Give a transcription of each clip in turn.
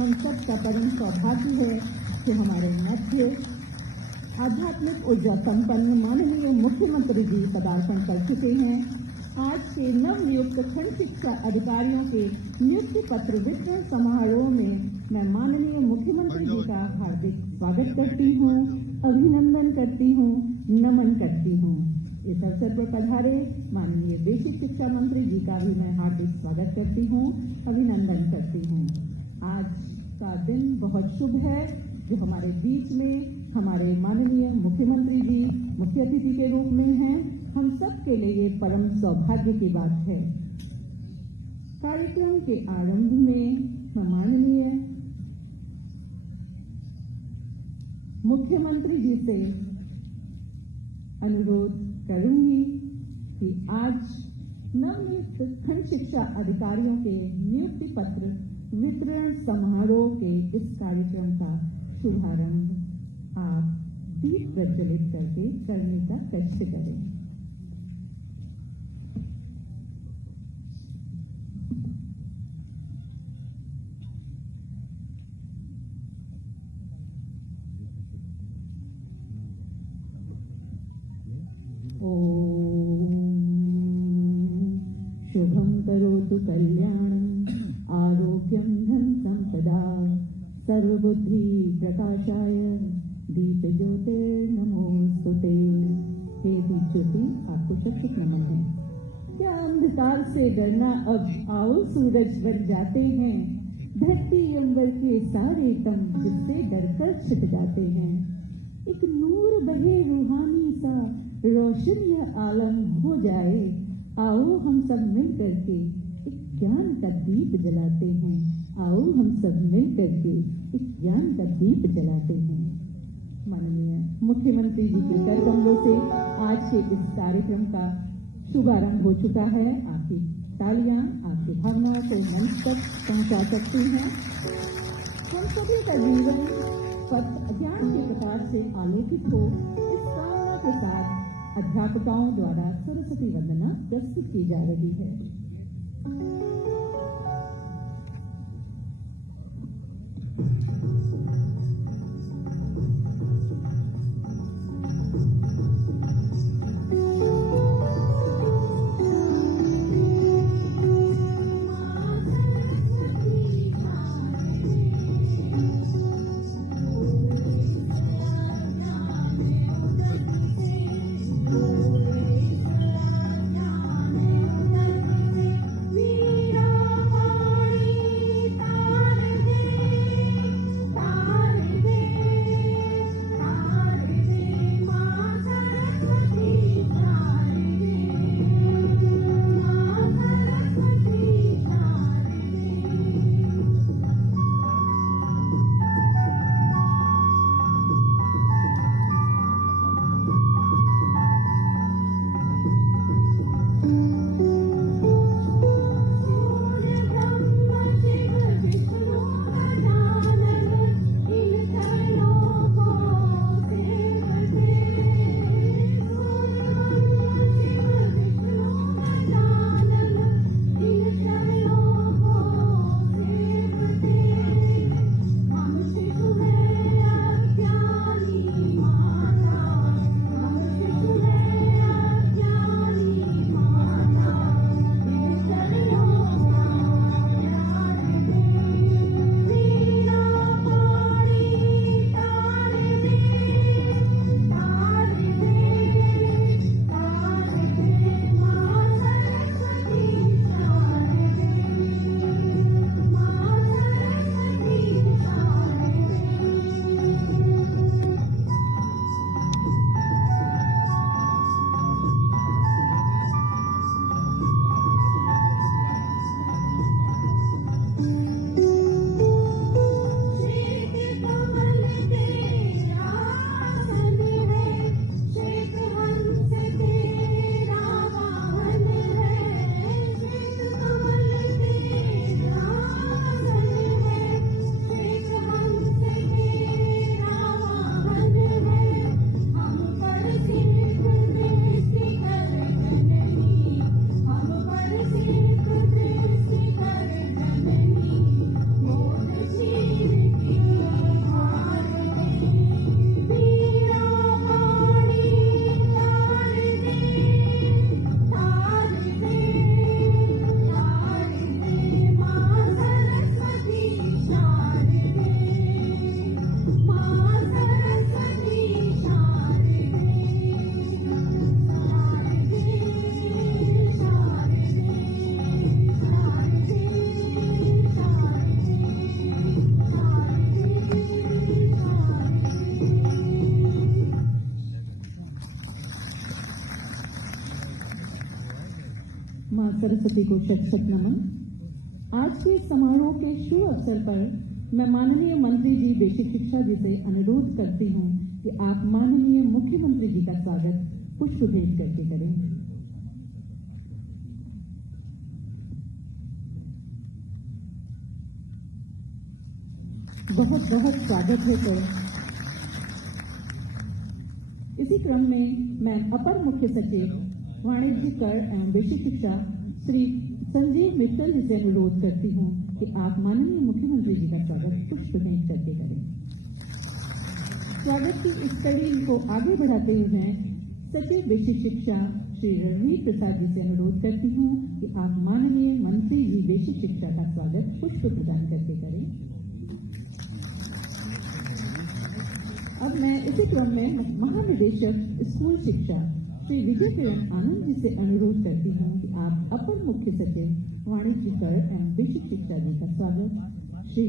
हम सब का परम सौभाग्य है कि हमारे मध्य आध्यात्मिक ऊर्जा संपन्न माननीय मुख्यमंत्री जी पदार्पण कर चुके हैं। आज के नवनियुक्त खंड शिक्षा अधिकारियों के नियुक्ति पत्र वितरण समारोह में मैं माननीय मुख्यमंत्री जी का हार्दिक स्वागत करती हूँ, अभिनंदन करती हूँ, नमन करती हूँ। इस अवसर पर पधारे माननीय बेसिक शिक्षा मंत्री जी का भी मैं हार्दिक स्वागत करती हूँ, अभिनंदन करती हूँ। आज का दिन बहुत शुभ है जो हमारे बीच में हमारे माननीय मुख्यमंत्री जी मुख्य अतिथि के रूप में हैं। हम सब के लिए परम सौभाग्य की बात है। कार्यक्रम के आरंभ में मैं माननीय मुख्यमंत्री जी से अनुरोध करूंगी कि आज नवनियुक्त खंड शिक्षा अधिकारियों के नियुक्ति पत्र वितरण समारोह के इस कार्यक्रम का शुभारंभ आप दीप प्रज्वलित करके करने का कष्ट करें। शुभं करोतु कल्याणं आरोग्यं धन संपदा सर्वबुद्धि प्रकाशाय दीप ज्योतिर्नमोस्तुते। हे दीप ज्योति, आपको शत नमन है। क्या अंधकार से डरना, अब आओ सूरज बन जाते हैं। धरती अंबर के सारे तम जिससे डरकर छिप जाते हैं। एक नूर बहे रूहानी सा रोशन यह आलम हो जाए। आओ हम सब मिल करके एक ज्ञान का दीप जलाते हैं। आओ हम सब मिल करके एक ज्ञान का दीप जलाते हैं। माननीय मुख्यमंत्री जी के कर कमलों से आज के इस कार्यक्रम का शुभारंभ हो चुका है। आपकी तालियां आपकी भावनाओं को मंच तक पहुंचा सकती हैं। हम सभी का जीवन पथ ज्ञान के प्रकाश से आलोकित हो, इस कामना के साथ अध्यापकों द्वारा सरस्वती वंदना प्रस्तुत की जा रही है। सरस्वती को शत शत नमन। आज के समारोह के शुभ अवसर पर मैं माननीय मंत्री जी बेसिक शिक्षा जी से अनुरोध करती हूँ कि आप माननीय मुख्यमंत्री जी का स्वागत पुष्प भेंट करके करें। बहुत बहुत स्वागत है सर। इसी क्रम में मैं अपर मुख्य सचिव वाणिज्य कर एवं बेसिक शिक्षा श्री संजीव मित्तल जी से अनुरोध करती हूँ कि आप माननीय मुख्यमंत्री जी का स्वागत पुष्प भेंट करके करें। स्वागत की इस कड़ी को आगे बढ़ाते हुए सचिव बेसिक शिक्षा श्री रणवीर प्रसाद जी से अनुरोध करती हूँ कि आप माननीय मंत्री जी बेसिक शिक्षा का स्वागत पुष्प प्रदान करके करें। अब मैं इसी क्रम में महानिदेशक स्कूल शिक्षा श्री विजय किरण आनंद जी से अनुरोध करती हूँ कि आप अपर मुख्य सचिव वाणिज्य कर एवं बेसिक शिक्षा जी का स्वागत श्री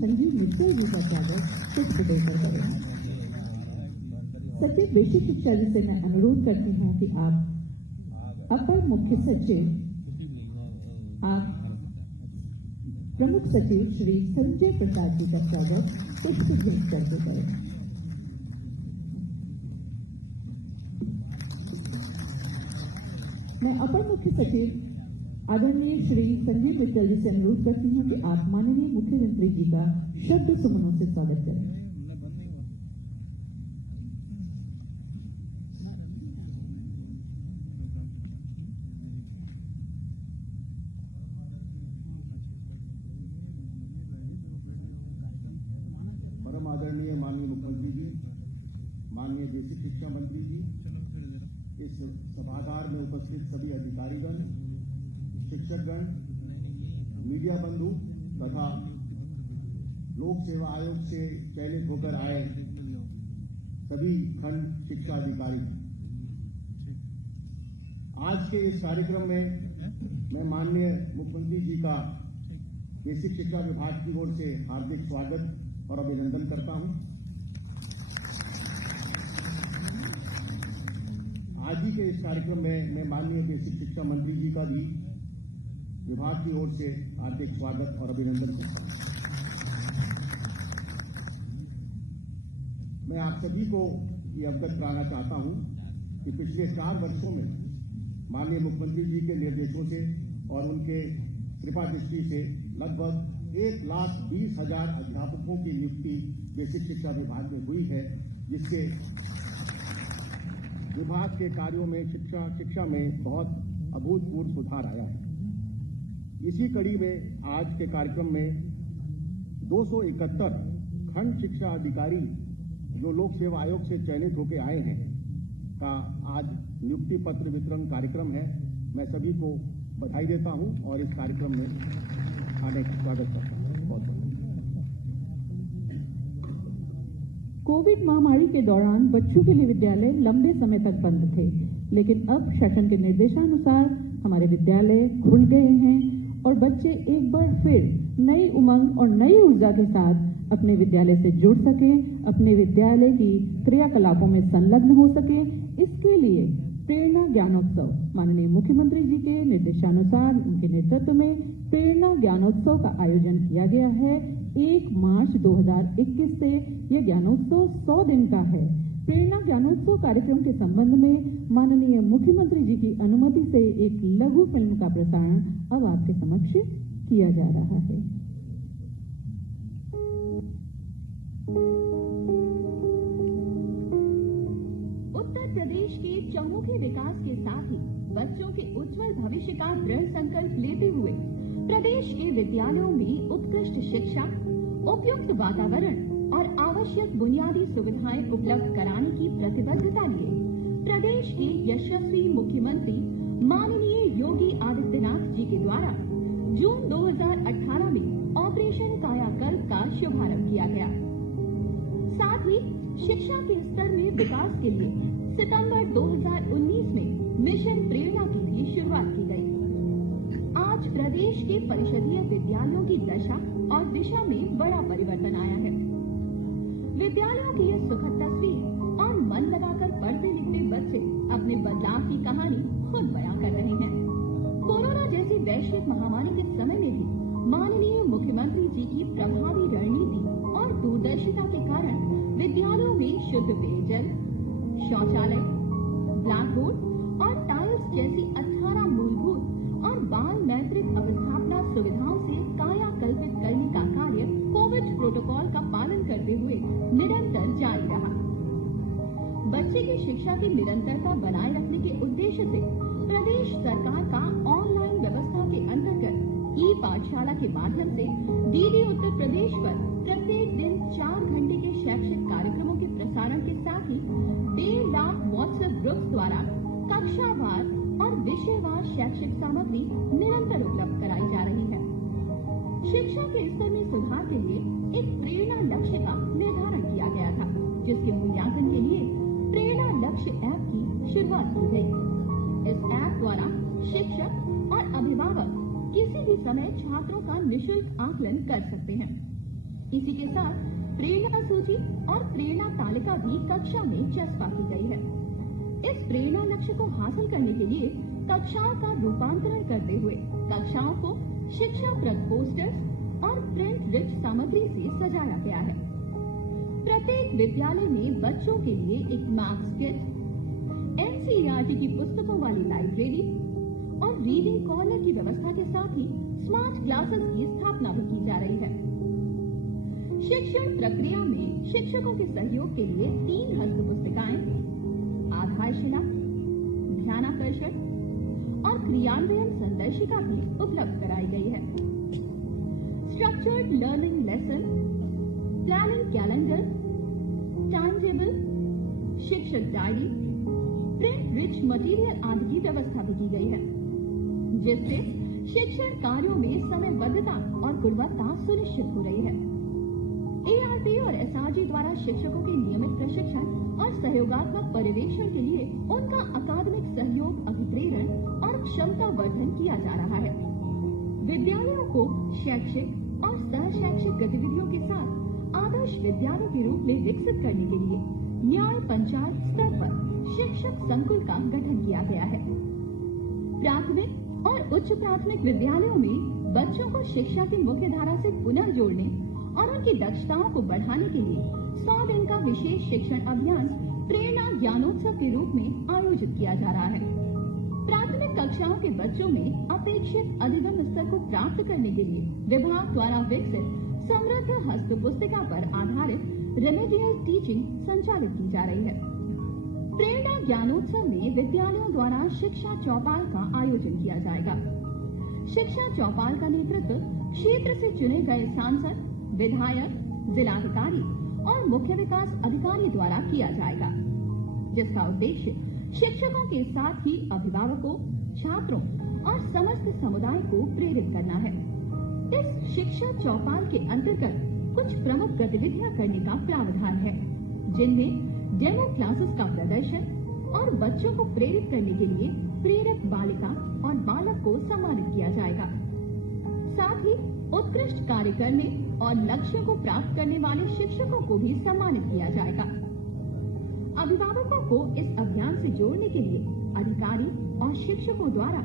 संजीव मित्तल जी का स्वागत पुष्प देकर करें। सचिव बेसिक शिक्षा जी से मैं अनुरोध करती हूँ कि आप अपर मुख्य सचिव प्रमुख सचिव श्री संजय प्रसाद जी का स्वागत पुष्प भेंट करके करें। मैं अपर मुख्य सचिव आदरणीय श्री संजीव मित्तल जी से अनुरोध करती हूँ कि आप माननीय मुख्यमंत्री जी का शब्द सुमनों से स्वागत करें। परम आदरणीय माननीय मुख्यमंत्री जी, माननीय बेसिक शिक्षा मंत्री जी, इस सभागार में उपस्थित सभी अधिकारीगण, शिक्षकगण, मीडिया बंधु तथा लोक सेवा आयोग से चयनित होकर आए सभी खंड शिक्षा अधिकारी, आज के इस कार्यक्रम में मैं माननीय मुख्यमंत्री जी का बेसिक शिक्षा विभाग की ओर से हार्दिक स्वागत और अभिनंदन करता हूं। आज ही के इस कार्यक्रम में मैं माननीय बेसिक शिक्षा मंत्री जी का भी विभाग की ओर से हार्दिक स्वागत और अभिनंदन करता हूं। मैं आप सभी को ये अवगत कराना चाहता हूं कि पिछले 4 वर्षों में माननीय मुख्यमंत्री जी के निर्देशों से और उनके कृपा दृष्टि से लगभग 1,20,000 अध्यापकों की नियुक्ति बेसिक शिक्षा विभाग में हुई है, जिससे विभाग के कार्यों में शिक्षा में बहुत अभूतपूर्व सुधार आया है। इसी कड़ी में आज के कार्यक्रम में 271 खंड शिक्षा अधिकारी जो लोक सेवा आयोग से चयनित होकर आए हैं का आज नियुक्ति पत्र वितरण कार्यक्रम है। मैं सभी को बधाई देता हूं और इस कार्यक्रम में आने का स्वागत करता हूं। बहुत कोविड महामारी के दौरान बच्चों के लिए विद्यालय लंबे समय तक बंद थे, लेकिन अब शासन के निर्देशानुसार हमारे विद्यालय खुल गए हैं और बच्चे एक बार फिर नई उमंग और नई ऊर्जा के साथ अपने विद्यालय से जुड़ सके, अपने विद्यालय की क्रियाकलापों में संलग्न हो सके। इसके लिए प्रेरणा ज्ञानोत्सव माननीय मुख्यमंत्री जी के निर्देशानुसार उनके नेतृत्व में प्रेरणा ज्ञानोत्सव का आयोजन किया गया है। 1 मार्च 2021 से यह ज्ञानोत्सव 100 दिन का है। प्रेरणा ज्ञानोत्सव कार्यक्रम के संबंध में माननीय मुख्यमंत्री जी की अनुमति से एक लघु फिल्म का प्रसारण अब आपके समक्ष किया जा रहा है। उत्तर प्रदेश के चहुमुखी विकास के साथ ही बच्चों के उज्जवल भविष्य का दृढ़ संकल्प लेते हुए प्रदेश के विद्यालयों में उत्कृष्ट शिक्षा, उपयुक्त वातावरण और आवश्यक बुनियादी सुविधाएं उपलब्ध कराने की प्रतिबद्धता लिए प्रदेश के यशस्वी मुख्यमंत्री माननीय योगी आदित्यनाथ जी के द्वारा जून 2018 में ऑपरेशन कायाकल्प का शुभारंभ किया गया। साथ ही शिक्षा के स्तर में विकास के लिए सितंबर 2019 में मिशन प्रेरणा की भी शुरुआत की गई। आज प्रदेश के परिषदीय विद्यालयों की दशा और दिशा में बड़ा परिवर्तन आया है। विद्यालयों की यह सुखद तस्वीर और मन लगाकर पढ़ते लिखते बच्चे अपने बदलाव की कहानी खुद बयां कर रहे हैं। कोरोना जैसी वैश्विक महामारी के समय में भी माननीय मुख्यमंत्री जी की प्रभावी रणनीति और दूरदर्शिता के कारण विद्यालयों में शुद्ध पेयजल, शौचालय, ब्लैक बोर्ड और टाइल्स जैसी 18 मूलभूत और बाल मैत्रिक अवस्थापना सुविधाओं से कायाकल्पित करने का कार्य कोविड प्रोटोकॉल का पालन करते हुए निरंतर जारी रहा। बच्चे की शिक्षा की निरंतरता बनाए रखने के उद्देश्य से प्रदेश सरकार का ऑनलाइन व्यवस्था के अंतर्गत ई पाठशाला के माध्यम से डीडी उत्तर प्रदेश पर प्रत्येक दिन 4 घंटे के शैक्षिक कार्यक्रमों के प्रसारण के साथ ही 1.5 लाख व्हाट्सएप ग्रुप्स द्वारा कक्षावार और विषयवार शैक्षिक सामग्री निरंतर उपलब्ध कराई जा रही है। शिक्षा के स्तर में सुधार के लिए एक प्रेरणा लक्ष्य का निर्धारण किया गया था, जिसके मूल्यांकन के लिए प्रेरणा लक्ष्य ऐप की शुरुआत की गई। इस ऐप द्वारा शिक्षक और अभिभावक किसी भी समय छात्रों का निशुल्क आकलन कर सकते हैं। इसी के साथ प्रेरणा सूची और प्रेरणा तालिका भी कक्षा में चस्पा की गई है। इस प्रेरणा लक्ष्य को हासिल करने के लिए कक्षाओं का रूपांतरण करते हुए कक्षाओं को शिक्षाप्रद पोस्टर्स और प्रिंट रिच सामग्री से सजाया गया है। प्रत्येक विद्यालय में बच्चों के लिए एक मैथ्स किट, एनसीईआरटी की पुस्तकों वाली लाइब्रेरी और रीडिंग कॉर्नर की व्यवस्था के साथ ही स्मार्ट क्लासेस की स्थापना भी की जा रही है। शिक्षण प्रक्रिया में शिक्षकों के सहयोग के लिए 3 हस्त पुस्तिकाएं, आधारशिला, ध्यानाकर्षण और क्रियान्वयन संदर्शिका भी उपलब्ध कराई गई है। Structured learning lesson, planning calendar, time table, शिक्षक डायरी, प्रिंट रिच मटेरियल आदि की व्यवस्था भी की गई है, जिससे शिक्षण कार्यों में समयबद्धता और गुणवत्ता सुनिश्चित हो रही है। एआरपी और एसआरजी द्वारा शिक्षकों के नियमित प्रशिक्षण और सहयोगात्मक पर्यवेक्षण के लिए उनका अकादमिक सहयोग, अभिप्रेरण और क्षमता वर्धन किया जा रहा है। विद्यालयों को शैक्षिक और सह शैक्षिक गतिविधियों के साथ आदर्श विद्यालय के रूप में विकसित करने के लिए न्याय पंचायत स्तर पर शिक्षक संकुल का गठन किया गया है। प्राथमिक और उच्च प्राथमिक विद्यालयों में बच्चों को शिक्षा की मुख्य धारा से पुनः जोड़ने और उनकी दक्षताओं को बढ़ाने के लिए 100 दिन का विशेष शिक्षण अभियान प्रेरणा ज्ञानोत्सव के रूप में आयोजित किया जा रहा है। प्राथमिक कक्षाओं के बच्चों में अपेक्षित अधिगम स्तर को प्राप्त करने के लिए विभाग द्वारा विकसित समृद्ध हस्त पुस्तिका पर आधारित रेमेडियल टीचिंग संचालित की जा रही है। प्रेरणा ज्ञानोत्सव में विद्यालयों द्वारा शिक्षा चौपाल का आयोजन किया जाएगा। शिक्षा चौपाल का नेतृत्व क्षेत्र से चुने गए सांसद, विधायक, जिलाधिकारी और मुख्य विकास अधिकारी द्वारा किया जाएगा, जिसका उद्देश्य शिक्षकों के साथ ही अभिभावकों, छात्रों और समस्त समुदाय को प्रेरित करना है। इस शिक्षा चौपाल के अंतर्गत कुछ प्रमुख गतिविधियां करने का प्रावधान है, जिनमें डेमो क्लासेस का प्रदर्शन और बच्चों को प्रेरित करने के लिए प्रेरक बालिका और बालक को सम्मानित किया जाएगा। साथ ही उत्कृष्ट कार्य करने और लक्ष्यों को प्राप्त करने वाले शिक्षकों को भी सम्मानित किया जाएगा। अभिभावकों को इस अभियान से जोड़ने के लिए अधिकारी और शिक्षकों द्वारा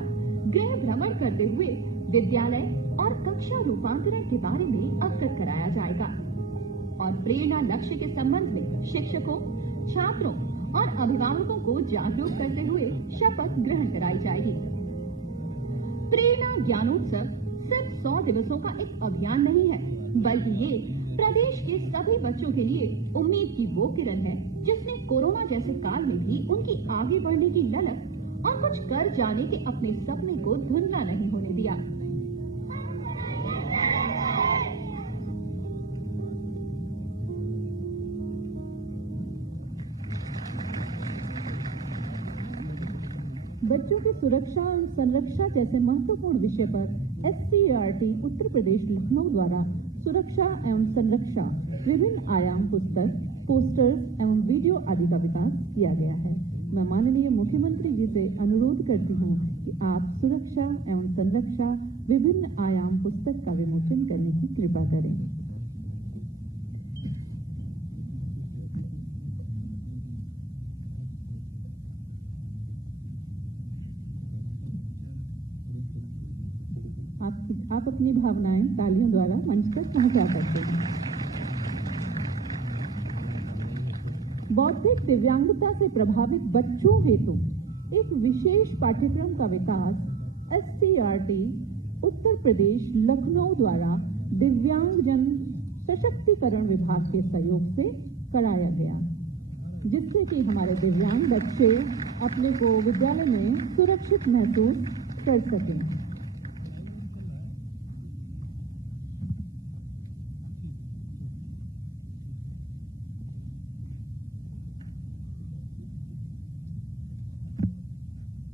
गृह भ्रमण करते हुए विद्यालय और कक्षा रूपांतरण के बारे में अवगत कराया जाएगा और प्रेरणा लक्ष्य के संबंध में शिक्षकों, छात्रों और अभिभावकों को जागरूक करते हुए शपथ ग्रहण कराई जाएगी। प्रेरणा ज्ञानोत्सव सिर्फ 100 दिवसों का एक अभियान नहीं है, बल्कि ये प्रदेश के सभी बच्चों के लिए उम्मीद की वो किरण है, जिसने कोरोना जैसे काल में भी उनकी आगे बढ़ने की ललक और कुछ कर जाने के अपने सपने को धुंधला नहीं होने दिया। बच्चों की सुरक्षा और संरक्षा जैसे महत्वपूर्ण विषय पर एससीईआरटी उत्तर प्रदेश लखनऊ द्वारा सुरक्षा एवं संरक्षा विभिन्न आयाम पुस्तक, पोस्टर्स एवं वीडियो आदि का विकास किया गया है। मैं माननीय मुख्यमंत्री जी से अनुरोध करती हूँ कि आप सुरक्षा एवं संरक्षा विभिन्न आयाम पुस्तक का विमोचन करने की कृपा करें। आप अपनी भावनाएं तालियों द्वारा मंच तक पहुंचा सकते हैं। बौद्धिक दिव्यांगता से प्रभावित बच्चों हेतु एक विशेष पाठ्यक्रम का विकास SCRT उत्तर प्रदेश लखनऊ द्वारा दिव्यांगजन सशक्तिकरण विभाग के सहयोग से कराया गया, जिससे कि हमारे दिव्यांग बच्चे अपने को विद्यालय में सुरक्षित महसूस कर सकें।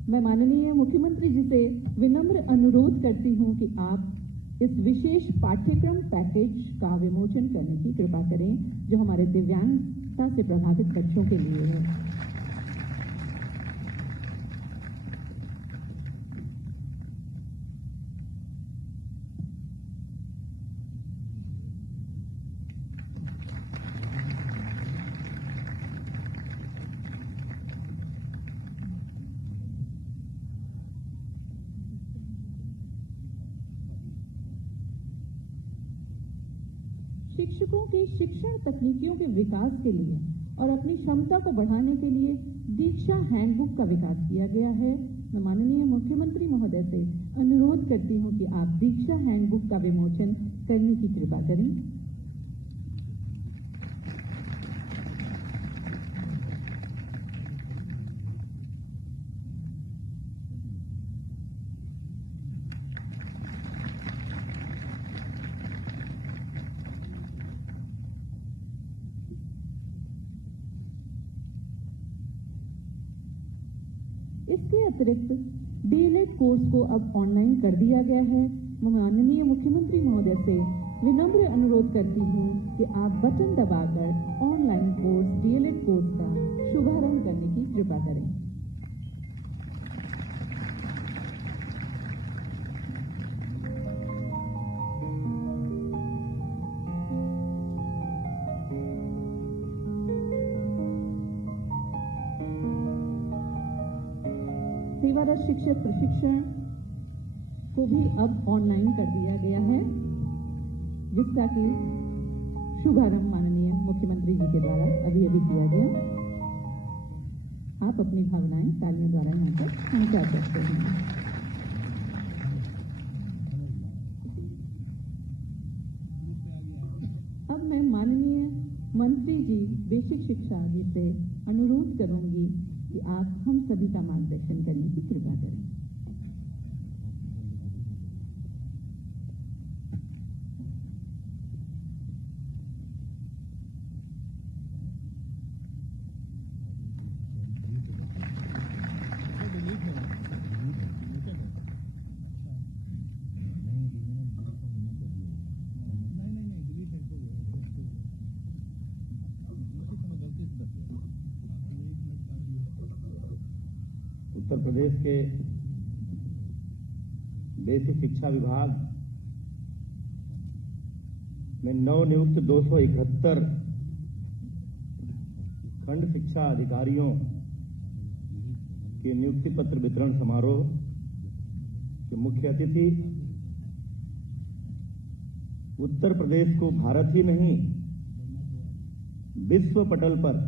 मैं माननीय मुख्यमंत्री जी से विनम्र अनुरोध करती हूं कि आप इस विशेष पाठ्यक्रम पैकेज का विमोचन करने की कृपा करें, जो हमारे दिव्यांगता से प्रभावित बच्चों के लिए है। शिक्षकों की शिक्षण तकनीकियों के विकास के लिए और अपनी क्षमता को बढ़ाने के लिए दीक्षा हैंडबुक का विकास किया गया है। मैं माननीय मुख्यमंत्री महोदय से अनुरोध करती हूं कि आप दीक्षा हैंडबुक का विमोचन करने की कृपा करें। इसके अतिरिक्त DLED कोर्स को अब ऑनलाइन कर दिया गया है। मैं माननीय मुख्यमंत्री महोदय से विनम्र अनुरोध करती हूं कि आप बटन दबाकर ऑनलाइन कोर्स DLED कोर्स का शुभारंभ करने की कृपा करें। सेवारत शिक्षक प्रशिक्षण को भी अब ऑनलाइन कर दिया गया है, जिसका कि शुभारंभ माननीय मुख्यमंत्री जी के द्वारा अभी किया गया। आप अपनी भावनाएं तालियों द्वारा यहाँ तक पहुंचा सकते हैं। अब मैं माननीय मंत्री जी बेसिक शिक्षा जी से अनुरोध करूंगी कि आप हम सभी का मार्गदर्शन करने की कृपा करें। उत्तर प्रदेश के बेसिक शिक्षा विभाग में नवनियुक्त 271 खंड शिक्षा अधिकारियों के नियुक्ति पत्र वितरण समारोह के मुख्य अतिथि उत्तर प्रदेश को भारत ही नहीं विश्व पटल पर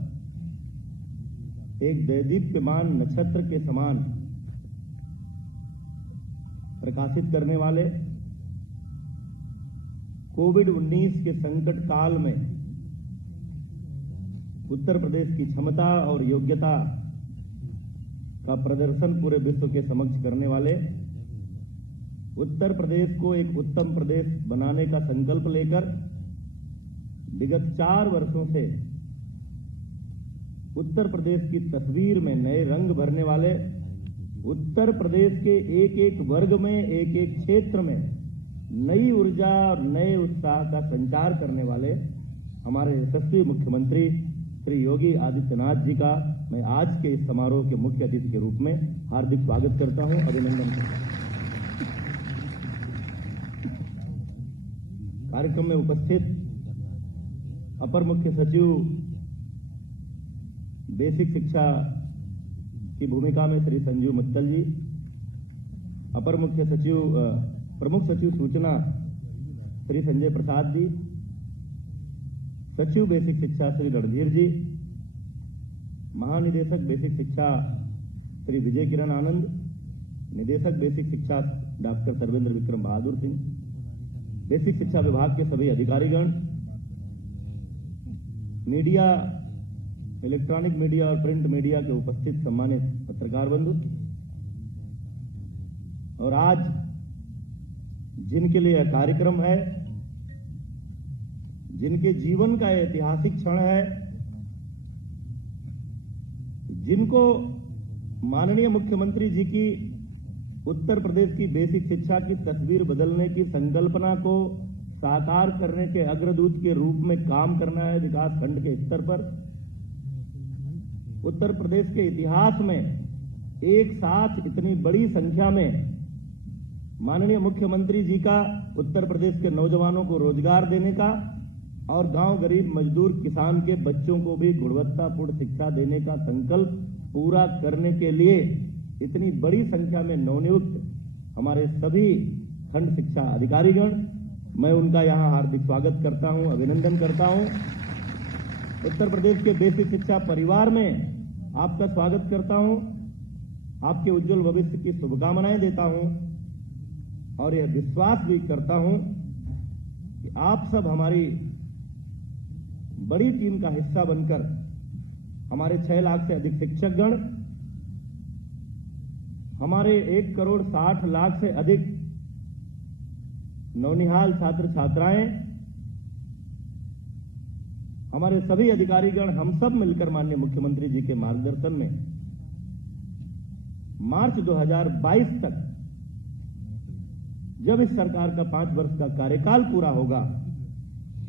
एक दैदीप्यमान नक्षत्र के समान प्रकाशित करने वाले, कोविड-19 के संकट काल में उत्तर प्रदेश की क्षमता और योग्यता का प्रदर्शन पूरे विश्व के समक्ष करने वाले, उत्तर प्रदेश को एक उत्तम प्रदेश बनाने का संकल्प लेकर विगत 4 वर्षों से उत्तर प्रदेश की तस्वीर में नए रंग भरने वाले, उत्तर प्रदेश के एक एक वर्ग में, एक एक क्षेत्र में नई ऊर्जा और नए उत्साह का संचार करने वाले हमारे यशस्वी मुख्यमंत्री श्री योगी आदित्यनाथ जी का मैं आज के इस समारोह के मुख्य अतिथि के रूप में हार्दिक स्वागत करता हूं, अभिनंदन करता हूं। कार्यक्रम में उपस्थित अपर मुख्य सचिव बेसिक शिक्षा की भूमिका में श्री संजीव मित्तल जी, अपर मुख्य सचिव प्रमुख सचिव सूचना श्री संजय प्रसाद जी, सचिव बेसिक शिक्षा श्री रणधीर जी, महानिदेशक बेसिक शिक्षा श्री विजय किरण आनंद, निदेशक बेसिक शिक्षा डॉक्टर सर्वेंद्र विक्रम बहादुर सिंह, बेसिक शिक्षा विभाग के सभी अधिकारीगण, मीडिया, इलेक्ट्रॉनिक मीडिया और प्रिंट मीडिया के उपस्थित सम्मानित पत्रकार बंधु, और आज जिनके लिए यह कार्यक्रम है, जिनके जीवन का ऐतिहासिक क्षण है, जिनको माननीय मुख्यमंत्री जी की उत्तर प्रदेश की बेसिक शिक्षा की तस्वीर बदलने की संकल्पना को साकार करने के अग्रदूत के रूप में काम करना है विकास खंड के स्तर पर। उत्तर प्रदेश के इतिहास में एक साथ इतनी बड़ी संख्या में माननीय मुख्यमंत्री जी का उत्तर प्रदेश के नौजवानों को रोजगार देने का और गांव गरीब मजदूर किसान के बच्चों को भी गुणवत्तापूर्ण शिक्षा देने का संकल्प पूरा करने के लिए इतनी बड़ी संख्या में नवनियुक्त हमारे सभी खंड शिक्षा अधिकारीगण, मैं उनका यहां हार्दिक स्वागत करता हूं, अभिनंदन करता हूं। उत्तर प्रदेश के बेसिक शिक्षा परिवार में आपका स्वागत करता हूं, आपके उज्जवल भविष्य की शुभकामनाएं देता हूं और यह विश्वास भी करता हूं कि आप सब हमारी बड़ी टीम का हिस्सा बनकर हमारे 6 लाख से अधिक शिक्षकगण, हमारे 1 करोड़ 60 लाख से अधिक नौनिहाल छात्र छात्राएं, हमारे सभी अधिकारीगण, हम सब मिलकर माननीय मुख्यमंत्री जी के मार्गदर्शन में मार्च 2022 तक, जब इस सरकार का 5 वर्ष का कार्यकाल पूरा होगा,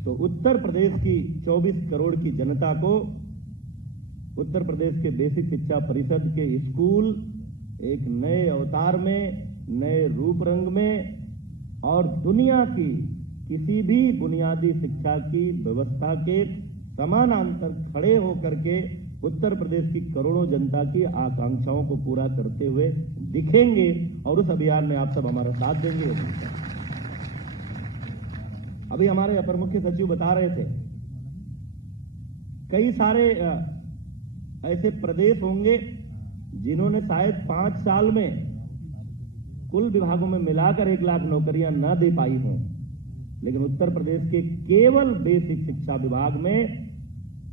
तो उत्तर प्रदेश की 24 करोड़ की जनता को उत्तर प्रदेश के बेसिक शिक्षा परिषद के स्कूल एक नए अवतार में, नए रूप रंग में और दुनिया की किसी भी बुनियादी शिक्षा की व्यवस्था के समानांतर खड़े होकर के उत्तर प्रदेश की करोड़ों जनता की आकांक्षाओं को पूरा करते हुए दिखेंगे और उस अभियान में आप सब हमारा साथ देंगे। अभी हमारे अपर मुख्य सचिव बता रहे थे, कई सारे ऐसे प्रदेश होंगे जिन्होंने शायद 5 साल में कुल विभागों में मिलाकर 1 लाख नौकरियां न दे पाई हों, लेकिन उत्तर प्रदेश के केवल बेसिक शिक्षा विभाग में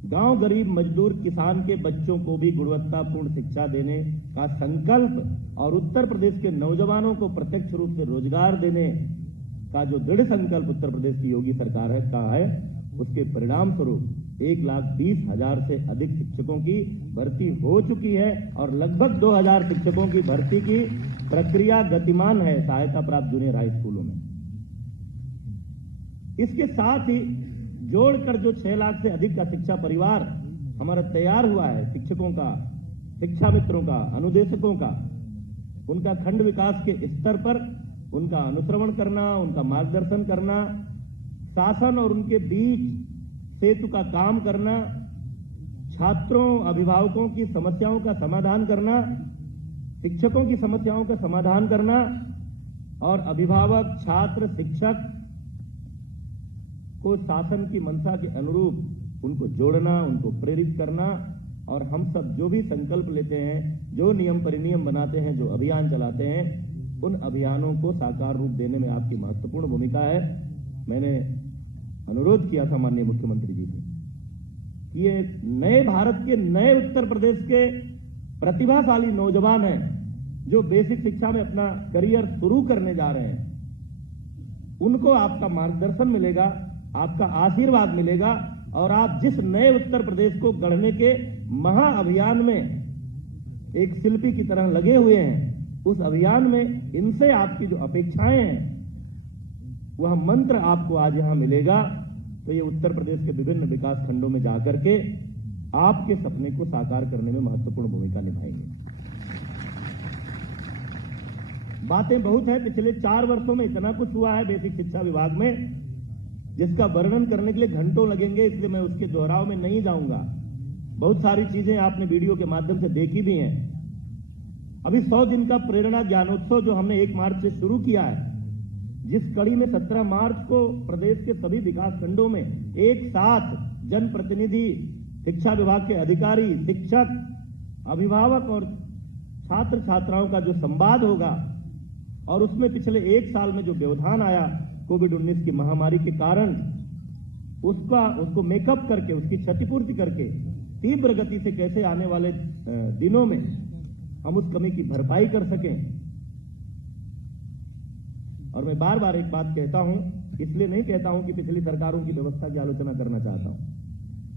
गांव गरीब मजदूर किसान के बच्चों को भी गुणवत्तापूर्ण शिक्षा देने का संकल्प और उत्तर प्रदेश के नौजवानों को प्रत्यक्ष रूप से रोजगार देने का जो दृढ़ संकल्प उत्तर प्रदेश की योगी सरकार का है, उसके परिणाम स्वरूप 1,20,000 से अधिक शिक्षकों की भर्ती हो चुकी है और लगभग 2,000 शिक्षकों की भर्ती की प्रक्रिया गतिमान है सहायता प्राप्त जूनियर हाई स्कूलों में। इसके साथ ही जोड़कर जो 6 लाख से अधिक का शिक्षा परिवार हमारा तैयार हुआ है, शिक्षकों का, शिक्षा मित्रों का, अनुदेशकों का, उनका खंड विकास के स्तर पर उनका अनुश्रवण करना, उनका मार्गदर्शन करना, शासन और उनके बीच सेतु का काम करना, छात्रों अभिभावकों की समस्याओं का समाधान करना, शिक्षकों की समस्याओं का समाधान करना और अभिभावक, छात्र, शिक्षक को शासन की मंशा के अनुरूप उनको जोड़ना, उनको प्रेरित करना और हम सब जो भी संकल्प लेते हैं, जो नियम परिनियम बनाते हैं, जो अभियान चलाते हैं, उन अभियानों को साकार रूप देने में आपकी महत्वपूर्ण भूमिका है। मैंने अनुरोध किया था माननीय मुख्यमंत्री जी से कि ये नए भारत के, नए उत्तर प्रदेश के प्रतिभाशाली नौजवान हैं जो बेसिक शिक्षा में अपना करियर शुरू करने जा रहे हैं, उनको आपका मार्गदर्शन मिलेगा, आपका आशीर्वाद मिलेगा और आप जिस नए उत्तर प्रदेश को गढ़ने के महाअभियान में एक शिल्पी की तरह लगे हुए हैं, उस अभियान में इनसे आपकी जो अपेक्षाएं हैं, वह मंत्र आपको आज यहां मिलेगा। तो ये उत्तर प्रदेश के विभिन्न विकास खंडों में जाकर के आपके सपने को साकार करने में महत्वपूर्ण भूमिका निभाएंगे। बातें बहुत है, पिछले 4 वर्षों में इतना कुछ हुआ है बेसिक शिक्षा विभाग में जिसका वर्णन करने के लिए घंटों लगेंगे, इसलिए मैं उसके दोहराव में नहीं जाऊंगा। बहुत सारी चीजें आपने वीडियो के माध्यम से देखी भी हैं। अभी 100 दिन का प्रेरणा ज्ञानोत्सव जो हमने 1 मार्च से शुरू किया है, जिस कड़ी में 17 मार्च को प्रदेश के सभी विकास खंडों में एक साथ जनप्रतिनिधि, शिक्षा विभाग के अधिकारी, शिक्षक, अभिभावक और छात्र छात्राओं का जो संवाद होगा और उसमें पिछले एक साल में जो व्यवधान आया कोविड-19 की महामारी के कारण, उसको मेकअप करके, उसकी क्षतिपूर्ति करके तीव्र गति से कैसे आने वाले दिनों में हम उस कमी की भरपाई कर सकें। और मैं बार बार एक बात कहता हूं, इसलिए नहीं कहता हूं कि पिछली सरकारों की व्यवस्था की आलोचना करना चाहता हूं,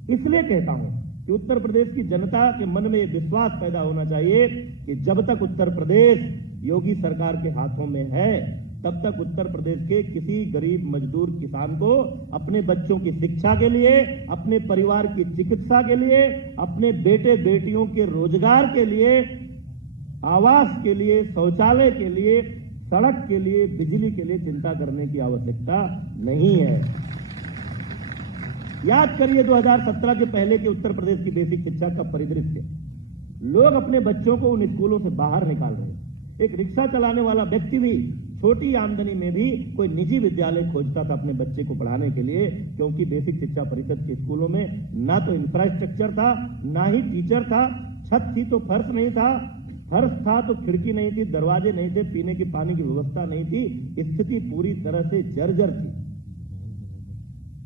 इसलिए कहता हूं कि उत्तर प्रदेश की जनता के मन में यह विश्वास पैदा होना चाहिए कि जब तक उत्तर प्रदेश योगी सरकार के हाथों में है, तब तक उत्तर प्रदेश के किसी गरीब मजदूर किसान को अपने बच्चों की शिक्षा के लिए, अपने परिवार की चिकित्सा के लिए, अपने बेटे बेटियों के रोजगार के लिए, आवास के लिए, शौचालय के लिए, सड़क के लिए, बिजली के लिए चिंता करने की आवश्यकता नहीं है। याद करिए 2017 के पहले के उत्तर प्रदेश की बेसिक शिक्षा का परिदृश्य। लोग अपने बच्चों को उन स्कूलों से बाहर निकाल रहे हैं। एक रिक्शा चलाने वाला व्यक्ति भी छोटी आमदनी में भी कोई निजी विद्यालय खोजता था अपने बच्चे को पढ़ाने के लिए, क्योंकि बेसिक शिक्षा परिषद के स्कूलों में ना तो इंफ्रास्ट्रक्चर था, ना ही टीचर था, छत थी तो फर्श नहीं था, फर्श था तो खिड़की नहीं थी, दरवाजे नहीं थे, पीने की पानी की व्यवस्था नहीं थी। स्थिति पूरी तरह से जर्जर थी।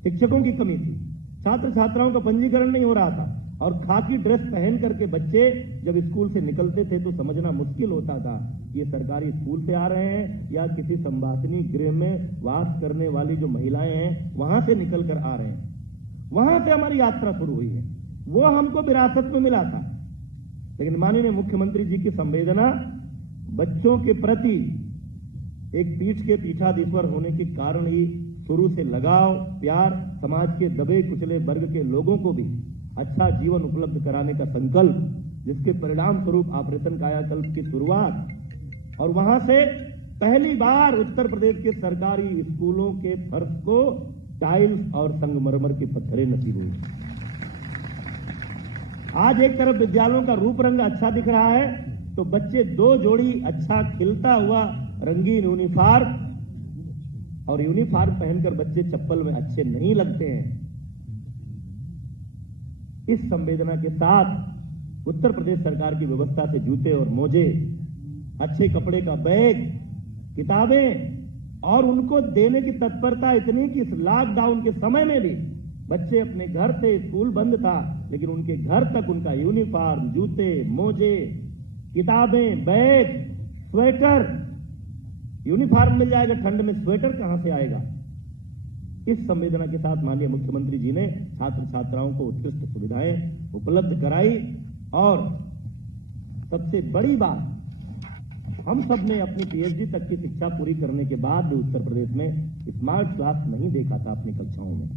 शिक्षकों की कमी थी, छात्र छात्राओं का पंजीकरण नहीं हो रहा था और खाकी ड्रेस पहन करके बच्चे जब स्कूल से निकलते थे तो समझना मुश्किल होता था कि ये सरकारी स्कूल से आ रहे हैं या किसी संवासिनी गृह में वास करने वाली जो महिलाएं हैं वहां से निकल कर आ रहे हैं। वहां से हमारी यात्रा शुरू हुई है, वो हमको विरासत में मिला था। लेकिन माननीय मुख्यमंत्री जी की संवेदना बच्चों के प्रति एक पीठ के पीठाधीश्वर होने के कारण ही शुरू से लगाव, प्यार, समाज के दबे कुचले वर्ग के लोगों को भी अच्छा जीवन उपलब्ध कराने का संकल्प, जिसके परिणाम स्वरूप ऑपरेशन कायाकल्प की शुरुआत। और वहां से पहली बार उत्तर प्रदेश के सरकारी स्कूलों के फर्श को टाइल्स और संगमरमर के पत्थरें नसीब हुई। आज एक तरफ विद्यालयों का रूप रंग अच्छा दिख रहा है तो बच्चे दो जोड़ी अच्छा खिलता हुआ रंगीन यूनिफॉर्म, और यूनिफॉर्म पहनकर बच्चे चप्पल में अच्छे नहीं लगते हैं। इस संवेदना के साथ उत्तर प्रदेश सरकार की व्यवस्था से जूते और मोजे, अच्छे कपड़े का बैग, किताबें और उनको देने की तत्परता इतनी कि इस लॉकडाउन के समय में भी बच्चे अपने घर से, स्कूल बंद था लेकिन उनके घर तक उनका यूनिफॉर्म, जूते, मोजे, किताबें, बैग, स्वेटर। यूनिफॉर्म मिल जाएगा, ठंड में स्वेटर कहां से आएगा? इस संवेदना के साथ माननीय मुख्यमंत्री जी ने छात्र छात्राओं को उत्कृष्ट सुविधाएं उपलब्ध कराई। और सबसे बड़ी बात, हम सब ने अपनी पीएचडी तक की शिक्षा पूरी करने के बाद भी उत्तर प्रदेश में स्मार्ट क्लास नहीं देखा था अपनी कक्षाओं में।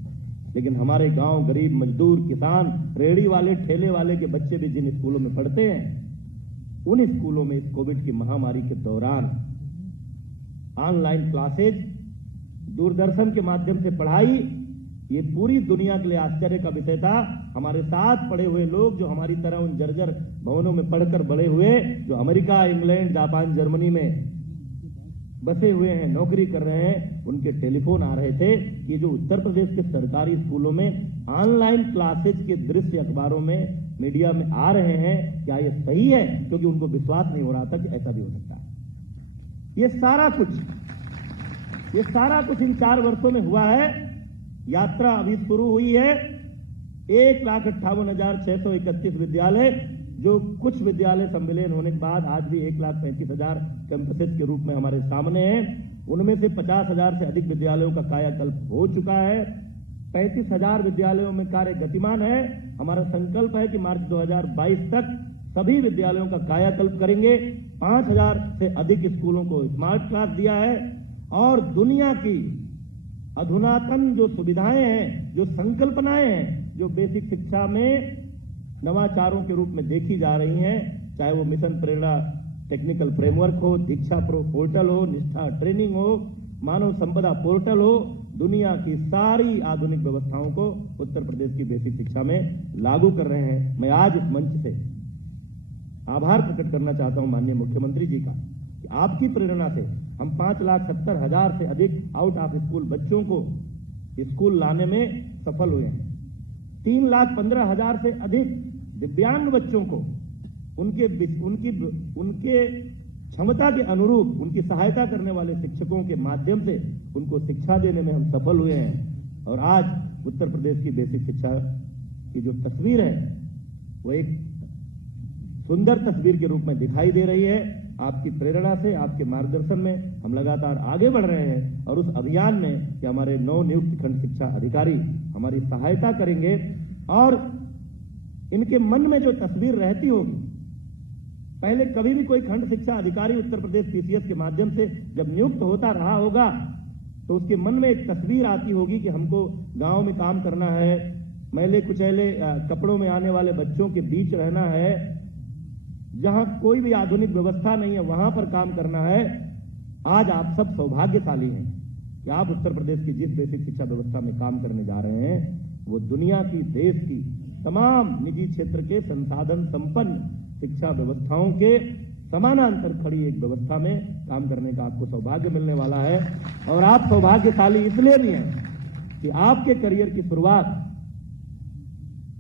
लेकिन हमारे गांव, गरीब मजदूर, किसान, रेहड़ी वाले, ठेले वाले के बच्चे भी जिन स्कूलों में पढ़ते हैं, उन स्कूलों में इस कोविड की महामारी के दौरान ऑनलाइन क्लासेज, दूरदर्शन के माध्यम से पढ़ाई, ये पूरी दुनिया के लिए आश्चर्य का विषय था। हमारे साथ पढ़े हुए लोग जो हमारी तरह उन जर्जर भवनों में पढ़कर बड़े हुए, जो अमेरिका, इंग्लैंड, जापान, जर्मनी में बसे हुए हैं, नौकरी कर रहे हैं, उनके टेलीफोन आ रहे थे कि जो उत्तर प्रदेश के सरकारी स्कूलों में ऑनलाइन क्लासेज के दृश्य अखबारों में, मीडिया में आ रहे हैं, क्या ये सही है? क्योंकि उनको विश्वास नहीं हो रहा था कि ऐसा भी हो सकता है। ये सारा कुछ इन 4 वर्षों में हुआ है। यात्रा अभी शुरू हुई है। 1,58,631 विद्यालय, जो कुछ विद्यालय सम्मिलन होने के बाद आज भी 1,35,000 कैंपसेस के रूप में हमारे सामने हैं। उनमें से 50,000 से अधिक विद्यालयों का कायाकल्प हो चुका है। 35,000 विद्यालयों में कार्य गतिमान है। हमारा संकल्प है कि मार्च 2022 तक सभी विद्यालयों का कायाकल्प करेंगे। 5,000 से अधिक स्कूलों को स्मार्ट क्लास दिया है और दुनिया की अधुनातन जो सुविधाएं हैं, जो संकल्पनाएं हैं, जो बेसिक शिक्षा में नवाचारों के रूप में देखी जा रही हैं, चाहे वो मिशन प्रेरणा टेक्निकल फ्रेमवर्क हो, दीक्षा प्रो पोर्टल हो, निष्ठा ट्रेनिंग हो, मानव संपदा पोर्टल हो, दुनिया की सारी आधुनिक व्यवस्थाओं को उत्तर प्रदेश की बेसिक शिक्षा में लागू कर रहे हैं। मैं आज इस मंच से आभार प्रकट करना चाहता हूं माननीय मुख्यमंत्री जी का कि आपकी प्रेरणा से हम 5,70,000 से अधिक आउट ऑफ स्कूल बच्चों को स्कूल लाने में सफल हुए हैं। 3,15,000 से अधिक दिव्यांग बच्चों को उनके क्षमता के अनुरूप उनकी सहायता करने वाले शिक्षकों के माध्यम से उनको शिक्षा देने में हम सफल हुए हैं। और आज उत्तर प्रदेश की बेसिक शिक्षा की जो तस्वीर है वो एक सुंदर तस्वीर के रूप में दिखाई दे रही है। आपकी प्रेरणा से, आपके मार्गदर्शन में हम लगातार आगे बढ़ रहे हैं और उस अभियान में कि हमारे नवनियुक्त खंड शिक्षा अधिकारी हमारी सहायता करेंगे और इनके मन में जो तस्वीर रहती होगी, पहले कभी भी कोई खंड शिक्षा अधिकारी उत्तर प्रदेश पीसीएस के माध्यम से जब नियुक्त होता रहा होगा तो उसके मन में एक तस्वीर आती होगी कि हमको गांव में काम करना है, मैले कुचैले कपड़ों में आने वाले बच्चों के बीच रहना है, जहां कोई भी आधुनिक व्यवस्था नहीं है वहां पर काम करना है। आज आप सब सौभाग्यशाली हैं कि आप उत्तर प्रदेश की जिस बेसिक शिक्षा व्यवस्था में काम करने जा रहे हैं वो दुनिया की, देश की तमाम निजी क्षेत्र के संसाधन संपन्न शिक्षा व्यवस्थाओं के समानांतर खड़ी एक व्यवस्था में काम करने का आपको सौभाग्य मिलने वाला है। और आप सौभाग्यशाली इसलिए भी हैं कि आपके करियर की शुरुआत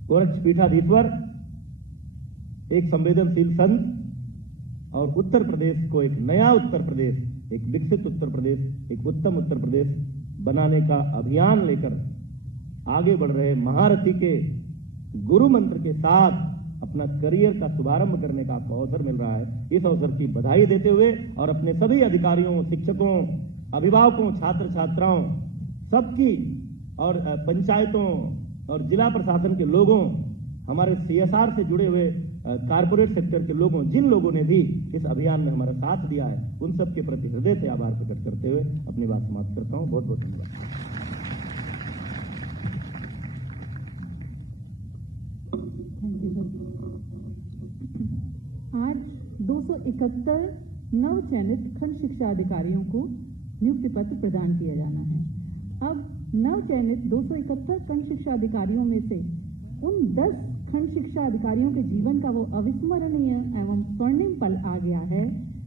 गोरक्ष पीठाधीश्वर, एक संवेदनशील संत और उत्तर प्रदेश को एक नया उत्तर प्रदेश, एक विकसित उत्तर प्रदेश, एक उत्तम उत्तर प्रदेश बनाने का अभियान लेकर आगे बढ़ रहे महारथी के गुरु मंत्र के साथ अपना करियर का शुभारंभ करने का आपको अवसर मिल रहा है। इस अवसर की बधाई देते हुए और अपने सभी अधिकारियों, शिक्षकों, अभिभावकों, छात्र छात्राओं सबकी और पंचायतों और जिला प्रशासन के लोगों, हमारे सीएसआर से जुड़े हुए कारपोरेट सेक्टर के लोगों, जिन लोगों ने भी इस अभियान में हमारा साथ दिया है, उन सब के प्रति हृदय से आभार प्रकट करते हुए अपनी बात समाप्त करता हूं। बहुत बहुत धन्यवाद। आज 271 नव चयनित खंड शिक्षा अधिकारियों को नियुक्ति पत्र प्रदान किया जाना है। अब नव चयनित 271 खंड शिक्षा अधिकारियों में से उन 10 खंड शिक्षा अधिकारियों के जीवन का वो अविस्मरणीय एवं स्वर्णिम पल आ गया है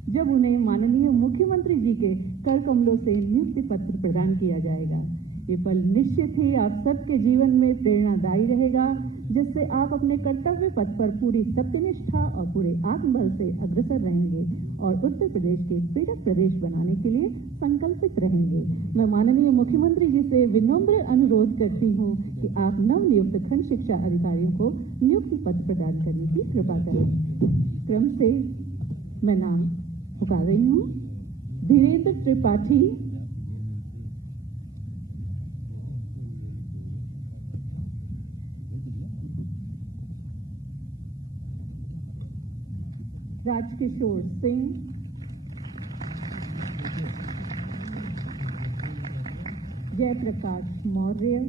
जब उन्हें माननीय मुख्यमंत्री जी के कर कमलों से नियुक्ति पत्र प्रदान किया जाएगा। ये पल निश्चित ही आप सबके जीवन में प्रेरणादायी रहेगा, जिससे आप अपने कर्तव्य पथ पर पूरी सत्यनिष्ठा और पूरे आत्मबल से अग्रसर रहेंगे और उत्तर प्रदेश के पीड़ित प्रदेश बनाने के लिए संकल्पित रहेंगे। मैं माननीय मुख्यमंत्री जी से विनम्र अनुरोध करती हूँ कि आप नवनियुक्त खंड शिक्षा अधिकारियों को नियुक्ति पत्र प्रदान करने की कृपा करें। क्रम से मैं नाम पुकार रही हूँ। धीरेन्द्र त्रिपाठी, राजकिशोर सिंह, जयप्रकाश मौर्य,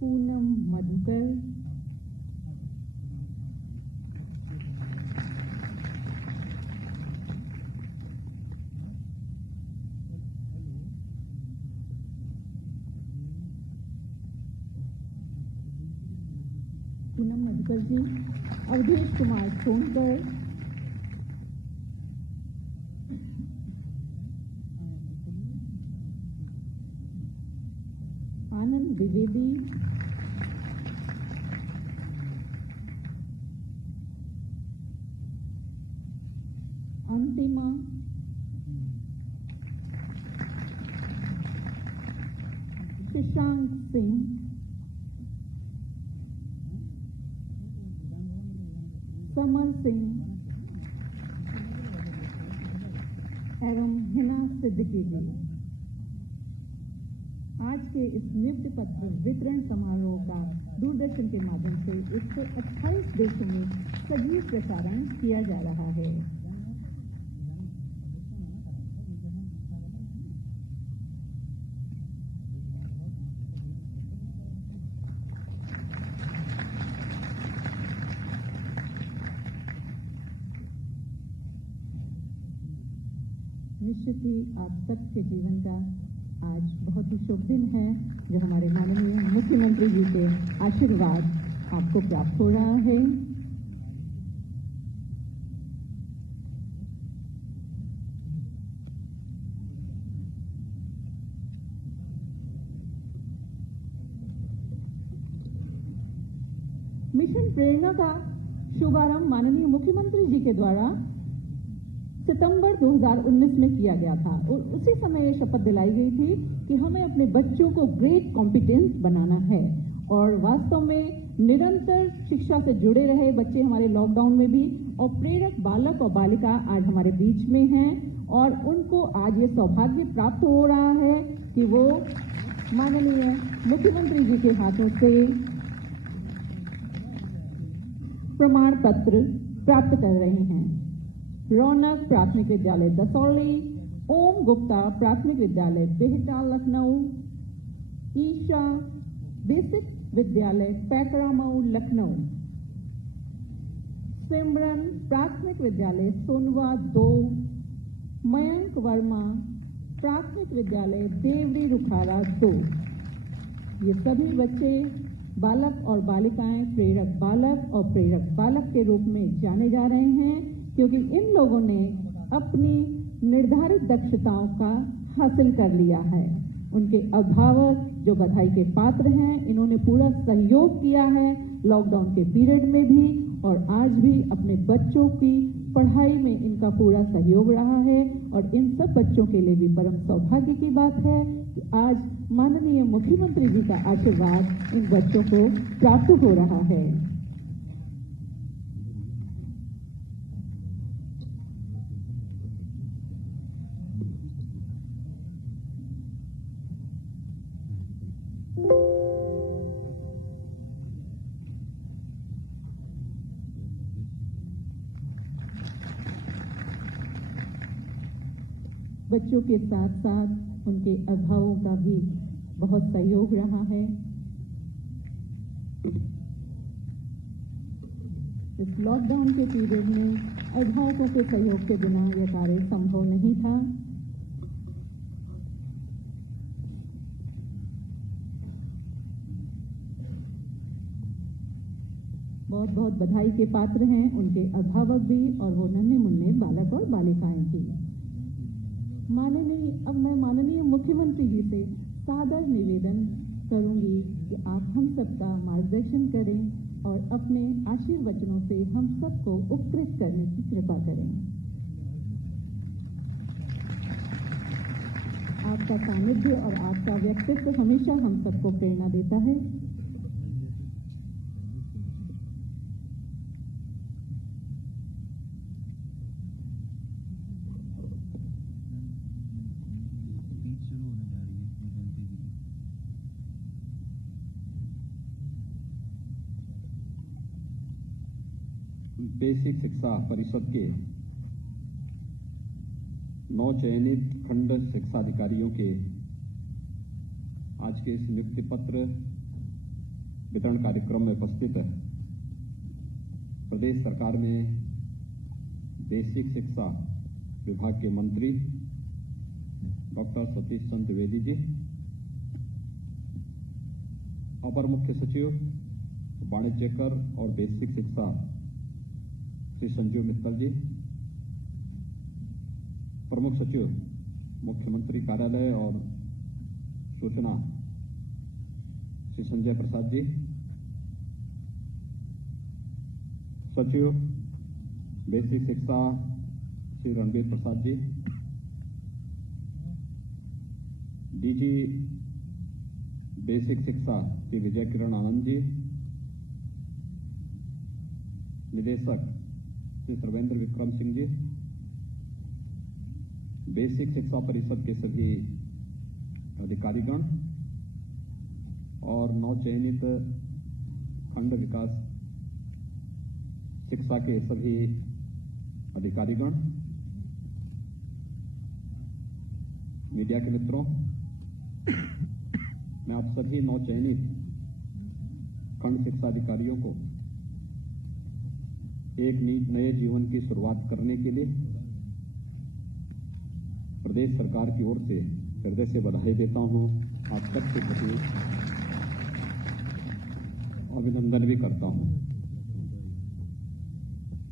पूनम मधुकर, पूनम मधुकर जी, अवधेश कुमार सोनकर, आनंद द्विवेदी, अंतिमा, शशांक सिंह, समर सिंह एवं हिना सिद्दीकी जी। आज के इस नियुक्ति पत्र वितरण समारोह का दूरदर्शन के माध्यम से 128 देशों में सजीव प्रसारण किया जा रहा है। निश्चित ही आप सबके जीवन का आज बहुत ही शुभ दिन है, जो हमारे माननीय मुख्यमंत्री जी के आशीर्वाद आपको प्राप्त हो रहा है। मिशन प्रेरणा का शुभारंभ माननीय मुख्यमंत्री जी के द्वारा सितंबर 2019 में किया गया था और उसी समय ये शपथ दिलाई गई थी कि हमें अपने बच्चों को ग्रेट कॉम्पिटेंस बनाना है। और वास्तव में निरंतर शिक्षा से जुड़े रहे बच्चे हमारे लॉकडाउन में भी, और प्रेरक बालक और बालिका आज हमारे बीच में हैं, और उनको आज ये सौभाग्य प्राप्त हो रहा है कि वो माननीय मुख्यमंत्री जी के हाथों से प्रमाण पत्र प्राप्त कर रहे हैं। रौनक प्राथमिक विद्यालय दसौली, ओम गुप्ता प्राथमिक विद्यालय बेहटा लखनऊ, ईशा बेसिक विद्यालय पैकरामऊ लखनऊ, सिमरन प्राथमिक विद्यालय सोनवा 2, मयंक वर्मा प्राथमिक विद्यालय देवरी रुखारा 2। ये सभी बच्चे बालक और बालिकाएं प्रेरक बालक और प्रेरक बालक के रूप में जाने जा रहे हैं, क्योंकि इन लोगों ने अपनी निर्धारित दक्षताओं का हासिल कर लिया है। उनके अभिभावक जो बधाई के पात्र हैं, इन्होंने पूरा सहयोग किया है लॉकडाउन के पीरियड में भी, और आज भी अपने बच्चों की पढ़ाई में इनका पूरा सहयोग रहा है। और इन सब बच्चों के लिए भी परम सौभाग्य की बात है कि आज माननीय मुख्यमंत्री जी का आशीर्वाद इन बच्चों को प्राप्त हो रहा है। बच्चों के साथ साथ उनके अभिभावकों का भी बहुत सहयोग रहा है। इस लॉकडाउन के पीरियड में अभिभावकों के सहयोग के बिना यह कार्य संभव नहीं था। बहुत बहुत बधाई के पात्र हैं उनके अभिभावक भी, और वो नन्हे मुन्ने बालक और बालिकाएं भी। अब मैं माननीय मुख्यमंत्री जी से सादर निवेदन करूंगी कि आप हम सबका मार्गदर्शन करें और अपने आशीर्वचनों से हम सबको उपकृत करने की कृपा करें। आपका सानिध्य और आपका व्यक्तित्व हमेशा हम सबको प्रेरणा देता है। बेसिक शिक्षा परिषद के 9 चयनित खंड शिक्षा अधिकारियों के आज के इस नियुक्ति पत्र वितरण कार्यक्रम में उपस्थित है। प्रदेश सरकार में बेसिक शिक्षा विभाग के मंत्री डॉक्टर सतीश चंद्र द्विवेदी जी, अपर मुख्य सचिव वाणिज्य कर और बेसिक शिक्षा श्री संजीव मित्तल जी, प्रमुख सचिव मुख्यमंत्री कार्यालय और सूचना श्री संजय प्रसाद जी, सचिव बेसिक शिक्षा श्री रणबीर प्रसाद जी, डीजी बेसिक शिक्षा श्री विजय किरण आनंद जी, निदेशक श्री सर्वेंद्र विक्रम सिंह जी, बेसिक शिक्षा परिषद के सभी अधिकारीगण और 9 चयनित खंड विकास शिक्षा के सभी अधिकारीगण, मीडिया के मित्रों, मैं आप सभी 9 चयनित खंड शिक्षा अधिकारियों को एक नए जीवन की शुरुआत करने के लिए प्रदेश सरकार की ओर से हृदय से बधाई देता हूं। आप सबके प्रति अभिनंदन भी करता हूं।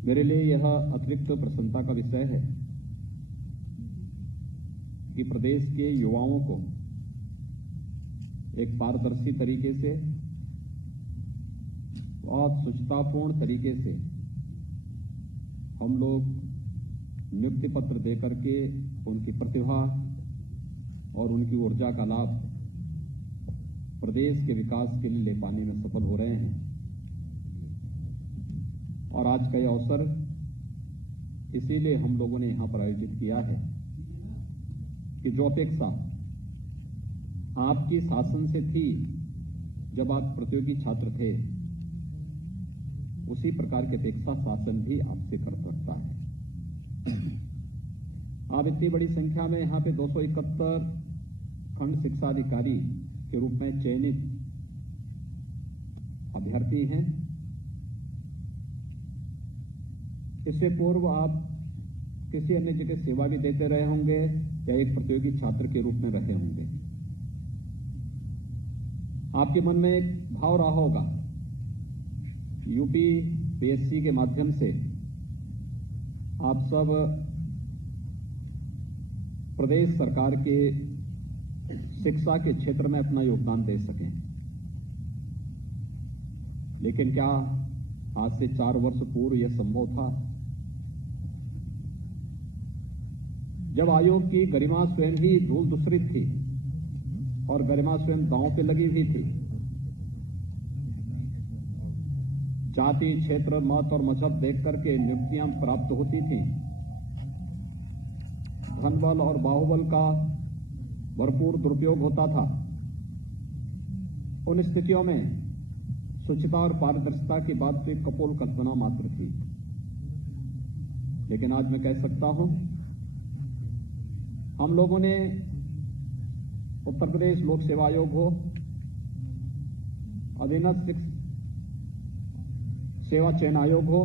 मेरे लिए यह अतिरिक्त प्रसन्नता का विषय है कि प्रदेश के युवाओं को एक पारदर्शी तरीके से और शुचितापूर्ण तरीके से हम लोग नियुक्ति पत्र देकर के उनकी प्रतिभा और उनकी ऊर्जा का लाभ प्रदेश के विकास के लिए ले पाने में सफल हो रहे हैं। और आज का यह अवसर इसीलिए हम लोगों ने यहां पर आयोजित किया है कि जो अपेक्षा आपकी शासन से थी जब आप प्रतियोगी छात्र थे, उसी प्रकार की अपेक्षा शासन भी आपसे कर सकता है। आप इतनी बड़ी संख्या में यहां पे 271 खंड शिक्षा अधिकारी के रूप में चयनित अभ्यर्थी हैं। इससे पूर्व आप किसी अन्य जगह सेवा भी देते रहे होंगे या एक प्रतियोगी छात्र के रूप में रहे होंगे। आपके मन में एक भाव रहा होगा, यूपी पीएससी के माध्यम से आप सब प्रदेश सरकार के शिक्षा के क्षेत्र में अपना योगदान दे सकें। लेकिन क्या आज से 4 वर्ष पूर्व यह संभव था? जब आयोग की गरिमा स्वयं ही धूल दूसरित थी और गरिमा स्वयं दांव पे लगी हुई थी। जाति, क्षेत्र, मत और मजहब देख करके नियुक्तियां प्राप्त होती थीं। धनबल और बाहुबल का भरपूर दुरुपयोग होता था। उन स्थितियों में शुचिता और पारदर्शिता की बात तो एक कपोल कल्पना मात्र थी। लेकिन आज मैं कह सकता हूं, हम लोगों ने उत्तर प्रदेश लोक सेवा आयोग हो, अधीनस्थ सेवा चयन आयोग हो,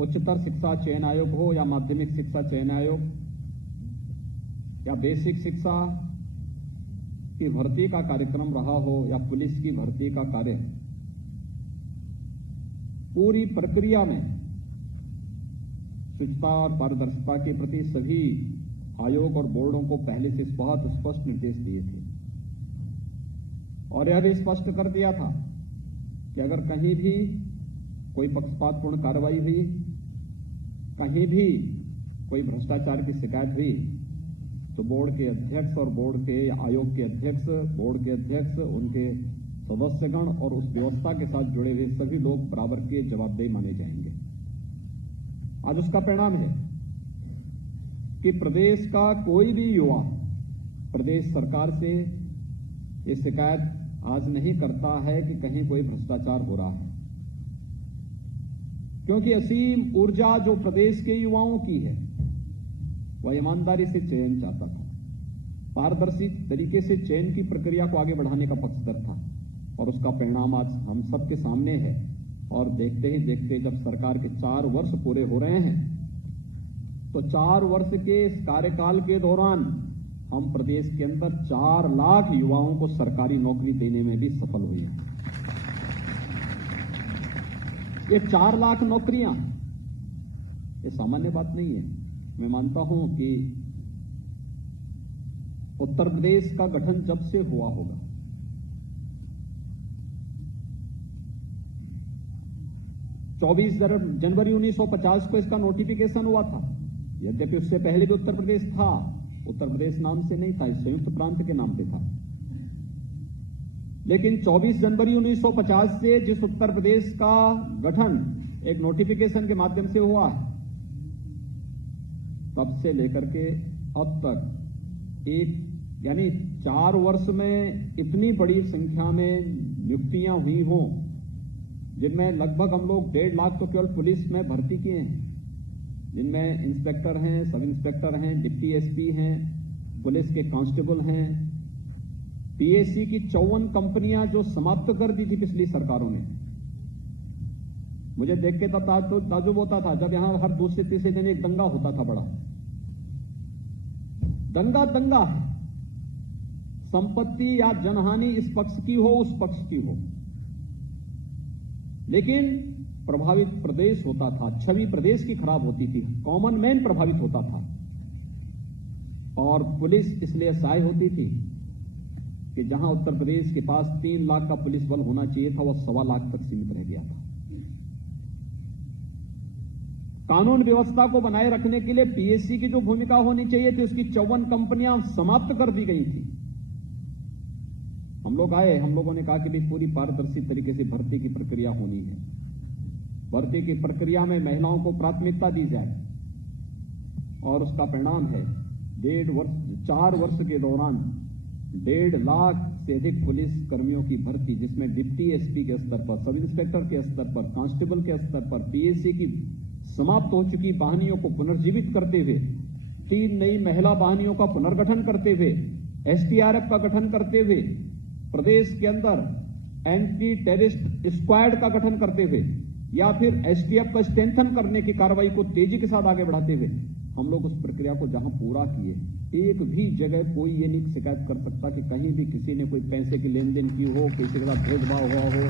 उच्चतर शिक्षा चयन आयोग हो या माध्यमिक शिक्षा चयन आयोग या बेसिक शिक्षा की भर्ती का कार्यक्रम रहा हो या पुलिस की भर्ती का कार्य, पूरी प्रक्रिया में शुचिता और पारदर्शिता के प्रति सभी आयोग और बोर्डों को पहले से बहुत स्पष्ट निर्देश दिए थे। और यह भी स्पष्ट कर दिया था कि अगर कहीं भी कोई पक्षपातपूर्ण कार्रवाई हुई, कहीं भी कोई भ्रष्टाचार की शिकायत हुई, तो बोर्ड के अध्यक्ष और बोर्ड के आयोग के अध्यक्ष, बोर्ड के अध्यक्ष, उनके सदस्यगण और उस व्यवस्था के साथ जुड़े हुए सभी लोग बराबर के जवाबदेही माने जाएंगे। आज उसका परिणाम है कि प्रदेश का कोई भी युवा प्रदेश सरकार से ये शिकायत आज नहीं करता है कि कहीं कोई भ्रष्टाचार हो रहा है, क्योंकि असीम ऊर्जा जो प्रदेश के युवाओं की है वह ईमानदारी से चयन चाहता था, पारदर्शी तरीके से चयन की प्रक्रिया को आगे बढ़ाने का पक्षधर था। और उसका परिणाम आज हम सबके सामने है। और देखते ही देखते जब सरकार के 4 वर्ष पूरे हो रहे हैं, तो 4 वर्ष के इस कार्यकाल के दौरान हम प्रदेश के अंदर 4 लाख युवाओं को सरकारी नौकरी देने में भी सफल हुए हैं। ये 4 लाख नौकरियां ये सामान्य बात नहीं है। मैं मानता हूं कि उत्तर प्रदेश का गठन जब से हुआ होगा, जनवरी 1950 को इसका नोटिफिकेशन हुआ था। यद्यपि उससे पहले भी उत्तर प्रदेश था, उत्तर प्रदेश नाम से नहीं था, संयुक्त प्रांत के नाम पे था। लेकिन 24 जनवरी 1950 से जिस उत्तर प्रदेश का गठन एक नोटिफिकेशन के माध्यम से हुआ है, तब से लेकर के अब तक यानी 4 वर्ष में इतनी बड़ी संख्या में नियुक्तियां हुई हों, जिनमें लगभग हम लोग 1.5 लाख तो केवल पुलिस में भर्ती किए हैं, जिनमें इंस्पेक्टर हैं, सब इंस्पेक्टर हैं, डिप्टी एसपी हैं, पुलिस के कांस्टेबल हैं। पीएससी की 54 कंपनियां जो समाप्त कर दी थी पिछली सरकारों ने, मुझे देख के ताजुब होता था जब यहां हर दूसरे तीसरे दिन एक दंगा होता था बड़ा, दंगा दंगा है, संपत्ति या जनहानि इस पक्ष की हो उस पक्ष की हो, लेकिन प्रभावित प्रदेश होता था, छवि प्रदेश की खराब होती थी, कॉमन मैन प्रभावित होता था। और पुलिस इसलिए सहाय होती थी कि जहां उत्तर प्रदेश के पास 3 लाख का पुलिस बल होना चाहिए था, वह 1.25 लाख तक सीमित रह गया था। कानून व्यवस्था को बनाए रखने के लिए पीएससी की जो भूमिका होनी चाहिए थी, उसकी 54 कंपनियां समाप्त कर दी गई थी। हम लोग आए, हम लोगों ने कहा कि भाई पूरी पारदर्शी तरीके से भर्ती की प्रक्रिया होनी है, भर्ती की प्रक्रिया में महिलाओं को प्राथमिकता दी जाए। और उसका परिणाम है 4 वर्ष के दौरान 1.5 लाख से अधिक पुलिस कर्मियों की भर्ती, जिसमें डिप्टी एसपी के स्तर पर, सब इंस्पेक्टर के स्तर पर, कांस्टेबल के स्तर पर, पीएससी की समाप्त हो चुकी वाहिनियों को पुनर्जीवित करते हुए, 3 नई महिला वाहिनियों का पुनर्गठन करते हुए, एसटीआरएफ का गठन करते हुए, प्रदेश के अंदर एंटी टेररिस्ट स्क्वाड का गठन करते हुए, या फिर एसटीएफ का स्ट्रेंथन करने की कार्रवाई को तेजी के साथ आगे बढ़ाते हुए हम लोग उस प्रक्रिया को जहां पूरा किए, एक भी जगह कोई ये नहीं शिकायत कर सकता कि कहीं भी किसी ने कोई पैसे की लेन देन की हो, किसी के साथ भेदभाव हुआ हो,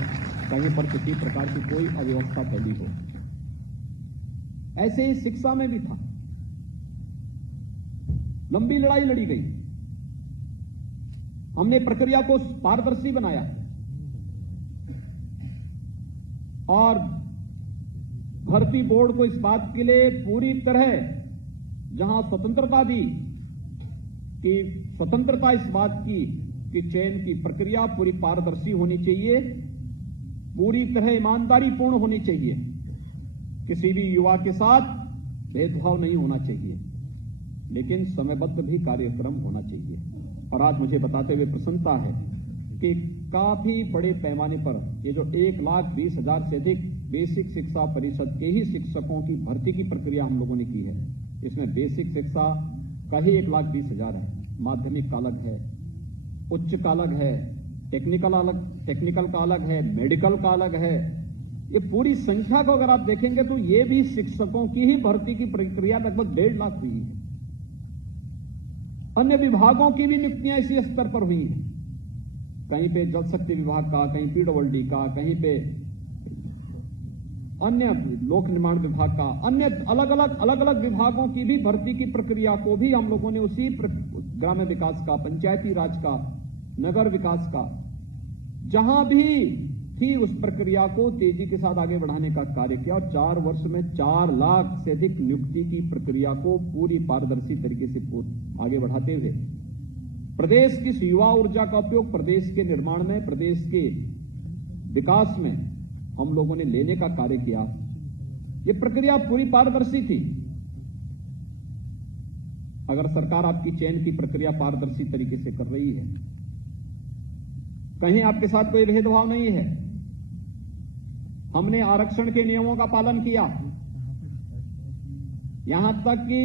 कहीं पर किसी प्रकार की कोई अव्यवस्था फैली हो। ऐसे ही शिक्षा में भी था, लंबी लड़ाई लड़ी गई, हमने प्रक्रिया को पारदर्शी बनाया और भर्ती बोर्ड को इस बात के लिए पूरी तरह जहां स्वतंत्रता दी कि स्वतंत्रता इस बात की कि चयन की प्रक्रिया पूरी पारदर्शी होनी चाहिए, पूरी तरह ईमानदारीपूर्ण होनी चाहिए, किसी भी युवा के साथ भेदभाव नहीं होना चाहिए, लेकिन समयबद्ध भी कार्यक्रम होना चाहिए। और आज मुझे बताते हुए प्रसन्नता है कि काफी बड़े पैमाने पर ये जो 1,20,000 से अधिक बेसिक शिक्षा परिषद के ही शिक्षकों की भर्ती की प्रक्रिया हम लोगों ने की है, इसमें बेसिक शिक्षा का ही 1,20,000 है, माध्यमिक का अलग है, उच्च का अलग है, टेक्निकल का अलग है, मेडिकल का अलग है। ये पूरी संख्या को अगर आप देखेंगे तो ये भी शिक्षकों की ही भर्ती की प्रक्रिया लगभग 1.5 लाख हुई है। अन्य विभागों की भी नियुक्तियां इसी स्तर पर हुई हैं, कहीं पे जल शक्ति विभाग का, कहीं पीडब्ल्यूडी का, कहीं पे अन्य लोक निर्माण विभाग का, अन्य अलग अलग विभागों की भी भर्ती की प्रक्रिया को भी हम लोगों ने उसी ग्राम्य विकास का, पंचायती राज का, नगर विकास का, जहां भी थी उस प्रक्रिया को तेजी के साथ आगे बढ़ाने का कार्य किया। और 4 वर्ष में 4 लाख से अधिक नियुक्ति की प्रक्रिया को पूरी पारदर्शी तरीके से आगे बढ़ाते हुए प्रदेश की युवा ऊर्जा का उपयोग प्रदेश के निर्माण में, प्रदेश के विकास में हम लोगों ने लेने का कार्य किया। ये प्रक्रिया पूरी पारदर्शी थी। अगर सरकार आपकी चयन की प्रक्रिया पारदर्शी तरीके से कर रही है, कहीं आपके साथ कोई भेदभाव नहीं है, हमने आरक्षण के नियमों का पालन किया, यहां तक कि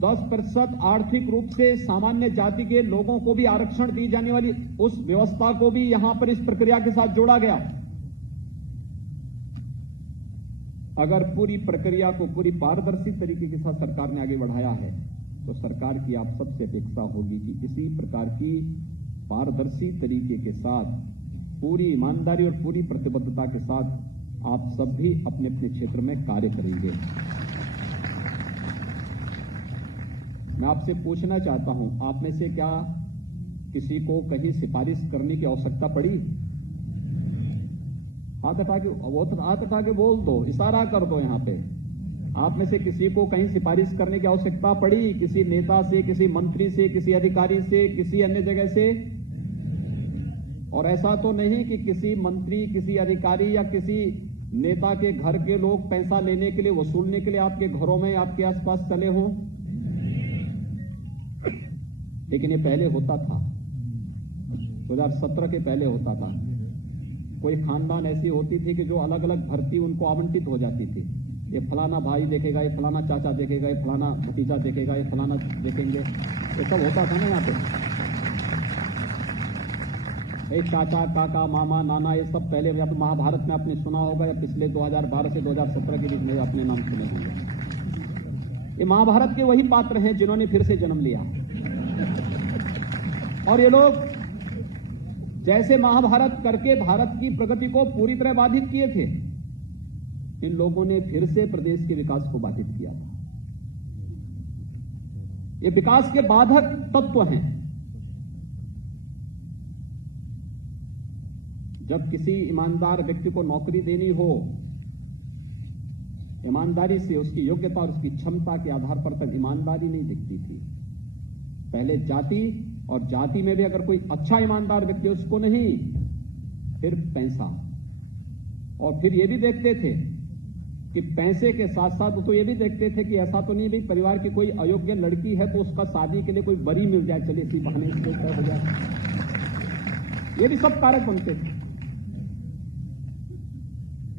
10% आर्थिक रूप से सामान्य जाति के लोगों को भी आरक्षण दी जाने वाली उस व्यवस्था को भी यहां पर इस प्रक्रिया के साथ जोड़ा गया। अगर पूरी प्रक्रिया को पूरी पारदर्शी तरीके के साथ सरकार ने आगे बढ़ाया है, तो सरकार की आप सबसे अपेक्षा होगी कि इसी प्रकार की पारदर्शी तरीके के साथ, पूरी ईमानदारी और पूरी प्रतिबद्धता के साथ आप सब भी अपने अपने क्षेत्र में कार्य करेंगे। मैं आपसे पूछना चाहता हूं, आप में से क्या किसी को कहीं सिफारिश करने की आवश्यकता पड़ी? हाथ उठा के बोल दो, इशारा कर दो। यहां पे आप में से किसी को कहीं सिफारिश करने की आवश्यकता पड़ी? किसी नेता से, किसी मंत्री से, किसी अधिकारी से, किसी अन्य जगह से? और ऐसा तो नहीं कि किसी मंत्री, किसी अधिकारी या किसी नेता के घर के लोग पैसा लेने के लिए, वसूलने के लिए आपके घरों में, आपके आसपास चले हों। लेकिन ये पहले होता था, 2017 के पहले होता था। कोई खानदान ऐसी होती थी कि जो अलग अलग भर्ती उनको आवंटित हो जाती थी। ये फलाना भाई देखेगा, ये फलाना चाचा देखेगा, ये फलाना भतीजा देखेगा, ये फलाना देखेंगे, ये सब होता था ना यहाँ पे। ये चाचा, काका, मामा, नाना, ये सब पहले या तो महाभारत में आपने सुना होगा, या पिछले 2012 से 2017 के बीच में अपने नाम सुने होंगे। ये महाभारत के वही पात्र हैं जिन्होंने फिर से जन्म लिया। और ये लोग जैसे महाभारत करके भारत की प्रगति को पूरी तरह बाधित किए थे, इन लोगों ने फिर से प्रदेश के विकास को बाधित किया था। ये विकास के बाधक तत्व हैं। जब किसी ईमानदार व्यक्ति को नौकरी देनी हो, ईमानदारी से उसकी योग्यता और उसकी क्षमता के आधार पर तक ईमानदारी नहीं दिखती थी। पहले जाति, और जाति में भी अगर कोई अच्छा ईमानदार व्यक्ति उसको नहीं, फिर पैसा, और फिर ये भी देखते थे कि पैसे के साथ साथ तो ये भी देखते थे कि ऐसा तो नहीं भी परिवार की कोई अयोग्य लड़की है तो उसका शादी के लिए कोई बरी मिल जाए, चलिए इसी बहाने इसके तय हो जाए। ये भी सब कारक बनते थे।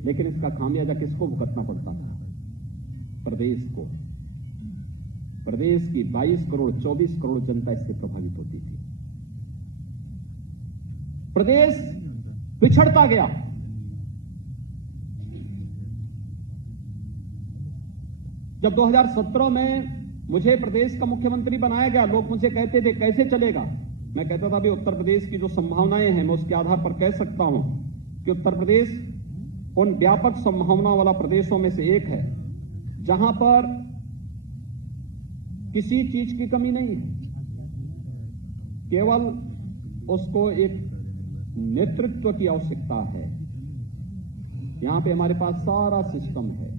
लेकिन इसका खामियाजा किसको भुगतना पड़ता था? प्रदेश को। प्रदेश की 22 करोड़ 24 करोड़ जनता इससे प्रभावित होती थी। प्रदेश पिछड़ता गया। जब 2017 में मुझे प्रदेश का मुख्यमंत्री बनाया गया, लोग मुझे कहते थे कैसे चलेगा। मैं कहता था भी उत्तर प्रदेश की जो संभावनाएं हैं मैं उसके आधार पर कह सकता हूं कि उत्तर प्रदेश उन व्यापक संभावना वाला प्रदेशों में से एक है जहां पर किसी चीज की कमी नहीं है, केवल उसको एक नेतृत्व की आवश्यकता है। यहां पे हमारे पास सारा सिस्टम है।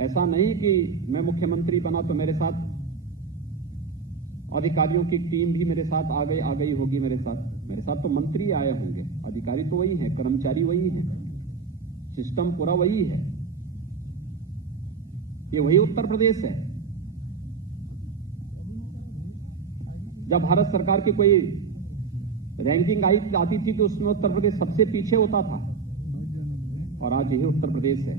ऐसा नहीं कि मैं मुख्यमंत्री बना तो मेरे साथ अधिकारियों की टीम भी मेरे साथ आ गई होगी। मेरे साथ तो मंत्री आए होंगे, अधिकारी तो वही हैं, कर्मचारी वही हैं, सिस्टम पूरा वही है। ये वही उत्तर प्रदेश है। जब भारत सरकार की कोई रैंकिंग आती थी तो उसमें उत्तर प्रदेश सबसे पीछे होता था, और आज यही उत्तर प्रदेश है।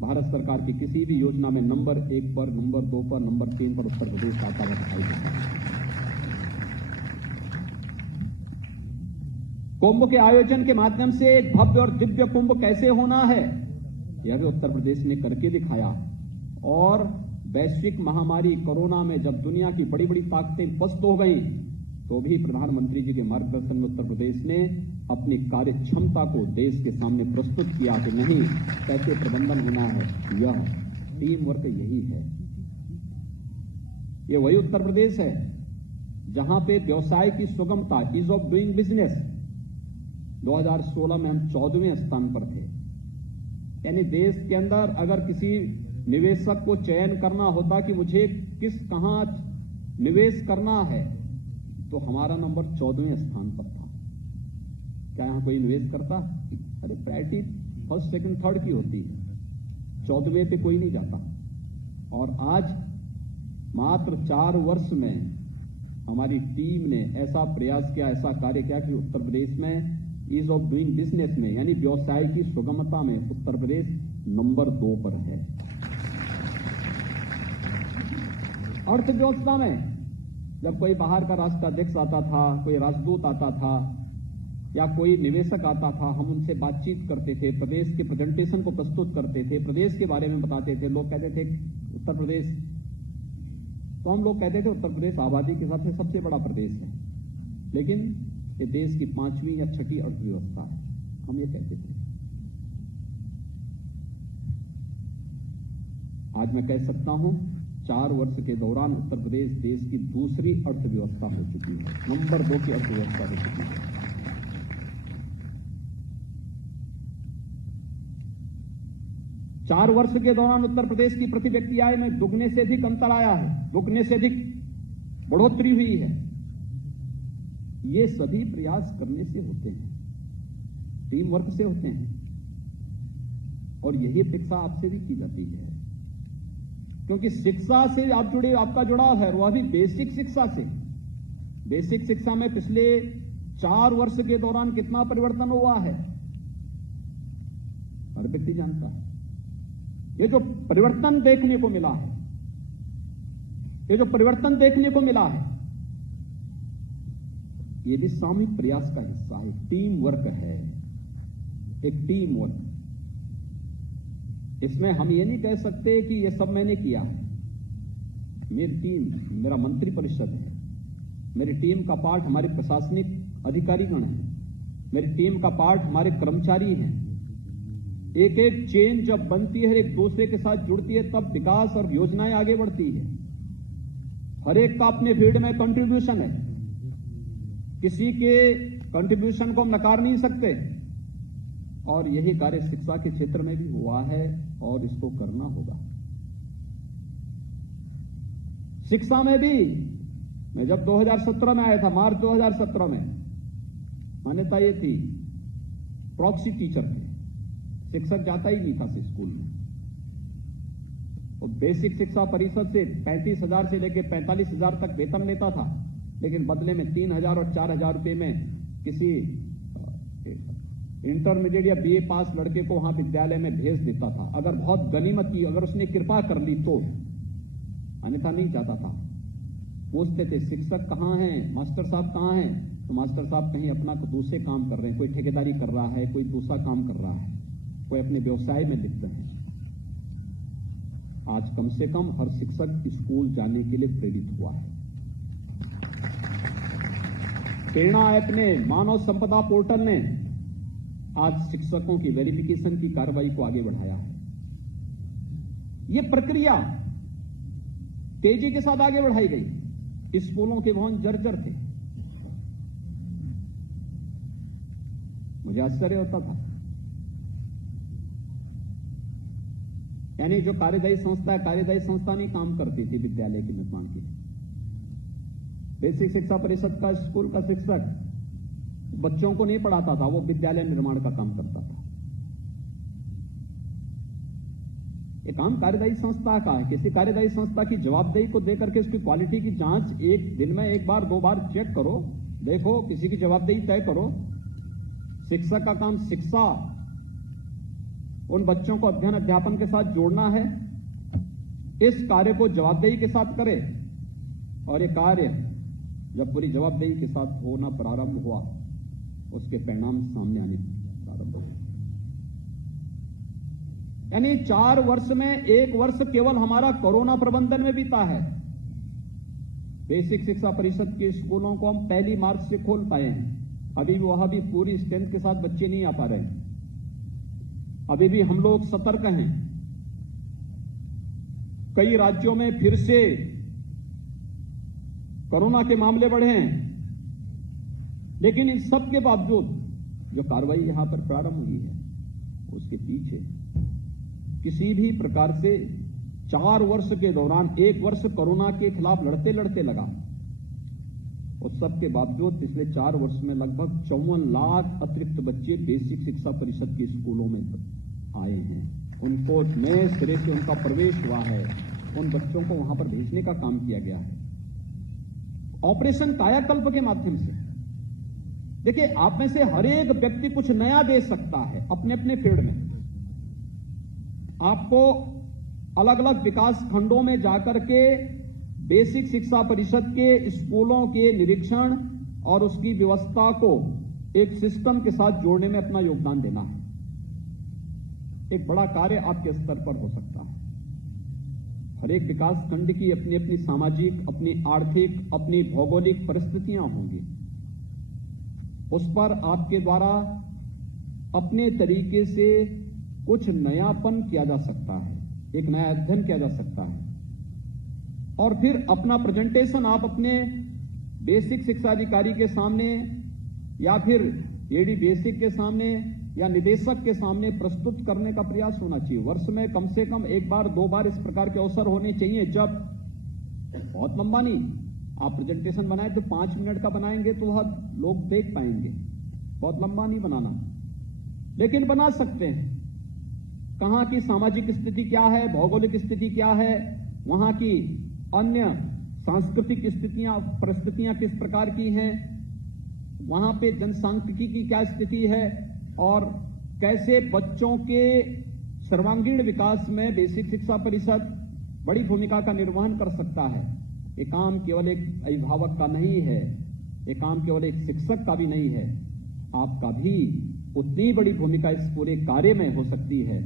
भारत सरकार की किसी भी योजना में नंबर 1 पर, नंबर 2 पर, नंबर 3 पर उत्तर प्रदेश आता हुआ दिखाई देता है। कुंभ के आयोजन के माध्यम से एक भव्य और दिव्य कुंभ कैसे होना है, यह भी उत्तर प्रदेश ने करके दिखाया। और वैश्विक महामारी कोरोना में जब दुनिया की बड़ी बड़ी ताकतें पस्त हो गई, तो भी प्रधानमंत्री जी के मार्गदर्शन में उत्तर प्रदेश ने अपनी कार्य क्षमता को देश के सामने प्रस्तुत किया कि नहीं, कैसे प्रबंधन होना है। यह टीम वर्क यही है। ये वही उत्तर प्रदेश है जहां पे व्यवसाय की सुगमता, ईज ऑफ डूइंग बिजनेस, 2016 में हम 14वें स्थान पर थे। यानी देश के अंदर अगर किसी निवेशक को चयन करना होता कि मुझे कहां निवेश करना है, तो हमारा नंबर 14वें स्थान पर था। क्या यहां कोई निवेश करता? अरे प्रायोरिटी फर्स्ट, सेकंड, थर्ड की होती है, 14वें पे कोई नहीं जाता। और आज मात्र 4 वर्ष में हमारी टीम ने ऐसा प्रयास किया, ऐसा कार्य किया कि उत्तर प्रदेश में ईज ऑफ डूइंग बिजनेस में, यानी व्यवसाय की सुगमता में उत्तर प्रदेश नंबर 2 पर है। अर्थव्यवस्था में जब कोई बाहर का राष्ट्राध्यक्ष आता था, कोई राजदूत आता था या कोई निवेशक आता था, हम उनसे बातचीत करते थे, प्रदेश के प्रेजेंटेशन को प्रस्तुत करते थे, प्रदेश के बारे में बताते थे। लोग कहते थे उत्तर प्रदेश, तो हम लोग कहते थे उत्तर प्रदेश आबादी के हिसाब से सबसे बड़ा प्रदेश है, लेकिन ये देश की 5वीं या 6ठी अर्थव्यवस्था है, हम ये कहते थे। आज मैं कह सकता हूं 4 वर्ष के दौरान उत्तर प्रदेश देश की दूसरी अर्थव्यवस्था हो चुकी है, नंबर 2 की अर्थव्यवस्था हो चुकी है। चार वर्ष के दौरान उत्तर प्रदेश की प्रति व्यक्ति आय में दुगने से अधिक अंतर आया है, दुगने से अधिक बढ़ोतरी हुई है। ये सभी प्रयास करने से होते हैं, टीम वर्क से होते हैं, और यही अपेक्षा आपसे भी की जाती है, क्योंकि शिक्षा से आप जुड़े, आपका जुड़ाव है वह भी बेसिक शिक्षा से। बेसिक शिक्षा में पिछले 4 वर्ष के दौरान कितना परिवर्तन हुआ है हर व्यक्ति जानता है। ये जो परिवर्तन देखने को मिला है, ये जो परिवर्तन देखने को मिला है, ये भी सामूहिक प्रयास का हिस्सा है, टीम वर्क है, एक टीम वर्क। इसमें हम ये नहीं कह सकते कि ये सब मैंने किया है, मेरी टीम, मेरा मंत्री परिषद है, मेरी टीम का पार्ट हमारे प्रशासनिक अधिकारीगण हैं, मेरी टीम का पार्ट हमारे कर्मचारी हैं। एक एक चेन जब बनती है, एक दूसरे के साथ जुड़ती है, तब विकास और योजनाएं आगे बढ़ती है। हर एक का अपने फील्ड में कंट्रीब्यूशन है, किसी के कंट्रीब्यूशन को हम नकार नहीं सकते, और यही कार्य शिक्षा के क्षेत्र में भी हुआ है और इसको करना होगा। शिक्षा में भी मैं जब 2017 में आया था, मार्च 2017 में, मान्यता ये थी प्रॉक्सी टीचर थे, शिक्षक जाता ही नहीं था स्कूल में। और बेसिक शिक्षा परिषद से 35,000 से लेकर 45,000 तक वेतन लेता था, लेकिन बदले में 3,000 और 4,000 रुपए में किसी इंटरमीडिएट या बीए पास लड़के को वहां विद्यालय में भेज देता था। अगर बहुत गनीमत की, अगर उसने कृपा कर ली तो, अन्यथा नहीं जाता था। पूछते थे शिक्षक कहाँ हैं, मास्टर साहब कहाँ हैं, तो मास्टर साहब कहीं अपना दूसरे काम कर रहे हैं, कोई ठेकेदारी कर रहा है, कोई दूसरा काम कर रहा है, कोई अपने व्यवसाय में लिप्त है। आज कम से कम हर शिक्षक स्कूल जाने के लिए प्रेरित हुआ है। प्रेरणा ऐप ने, मानव संपदा पोर्टल ने आज शिक्षकों की वेरिफिकेशन की कार्रवाई को आगे बढ़ाया है। यह प्रक्रिया तेजी के साथ आगे बढ़ाई गई। स्कूलों के भवन जर्जर थे, मुझे आश्चर्य होता था। यानी जो कार्यदायी संस्था है, कार्यदायी संस्था नहीं काम करती थी विद्यालय के निर्माण के लिए। बेसिक शिक्षा परिषद का स्कूल का शिक्षक बच्चों को नहीं पढ़ाता था, वो विद्यालय निर्माण का काम करता था। ये काम कार्यदायी संस्था का है। किसी कार्यदायी संस्था की जवाबदेही को देकर के उसकी क्वालिटी की जांच एक दिन में एक बार 2 बार चेक करो, देखो, किसी की जवाबदेही तय करो। शिक्षक का काम शिक्षा, उन बच्चों को अध्ययन अध्यापन के साथ जोड़ना है। इस कार्य को जवाबदेही के साथ करे, और ये कार्य जब पूरी जवाबदेही के साथ होना प्रारंभ हुआ, उसके परिणाम सामने आने प्रारंभ हुए। यानी 4 वर्ष में 1 वर्ष केवल हमारा कोरोना प्रबंधन में बीता है। बेसिक शिक्षा परिषद के स्कूलों को हम 1 मार्च से खोल पाए हैं। अभी वहां भी पूरी स्ट्रेंथ के साथ बच्चे नहीं आ पा रहे हैं। अभी भी हम लोग सतर्क हैं। कई राज्यों में फिर से कोरोना के मामले बढ़े हैं, लेकिन इन सब के बावजूद जो कार्रवाई यहां पर प्रारंभ हुई है, उसके पीछे किसी भी प्रकार से 4 वर्ष के दौरान 1 वर्ष कोरोना के खिलाफ लड़ते लड़ते लगा। उस सब के बावजूद पिछले 4 वर्ष में लगभग 54 लाख अतिरिक्त बच्चे बेसिक शिक्षा परिषद के स्कूलों में आए हैं। उनको नए सिरे से उनका प्रवेश हुआ है, उन बच्चों को वहां पर भेजने का काम किया गया है ऑपरेशन कायाकल्प के माध्यम से। देखिए, आप में से हर एक व्यक्ति कुछ नया दे सकता है अपने अपने फील्ड में। आपको अलग अलग विकास खंडों में जाकर के बेसिक शिक्षा परिषद के स्कूलों के निरीक्षण और उसकी व्यवस्था को एक सिस्टम के साथ जोड़ने में अपना योगदान देना है। एक बड़ा कार्य आपके स्तर पर हो सकता है। हर एक विकास खंड की अपनी अपनी सामाजिक, अपनी आर्थिक, अपनी भौगोलिक परिस्थितियां होंगी। उस पर आपके द्वारा अपने तरीके से कुछ नयापन किया जा सकता है, एक नया अध्ययन किया जा सकता है, और फिर अपना प्रेजेंटेशन आप अपने बेसिक शिक्षा अधिकारी के सामने या फिर एडी बेसिक के सामने या निदेशक के सामने प्रस्तुत करने का प्रयास होना चाहिए। वर्ष में कम से कम 1 बार 2 बार इस प्रकार के अवसर होने चाहिए, जब बहुत लंबा नहीं, आप प्रेजेंटेशन बनाए तो 5 मिनट का बनाएंगे तो वह लोग देख पाएंगे, बहुत लंबा नहीं बनाना, लेकिन बना सकते हैं। कहां की सामाजिक स्थिति क्या है, भौगोलिक स्थिति क्या है, वहां की अन्य सांस्कृतिक स्थितियां, परिस्थितियां किस प्रकार की हैं, वहां पे जनसांख्यिकी की क्या स्थिति है, और कैसे बच्चों के सर्वांगीण विकास में बेसिक शिक्षा परिषद बड़ी भूमिका का निर्वहन कर सकता है। ये काम केवल एक अभिभावक का नहीं है, ये काम केवल एक शिक्षक का भी नहीं है, आपका भी उतनी बड़ी भूमिका इस पूरे कार्य में हो सकती है।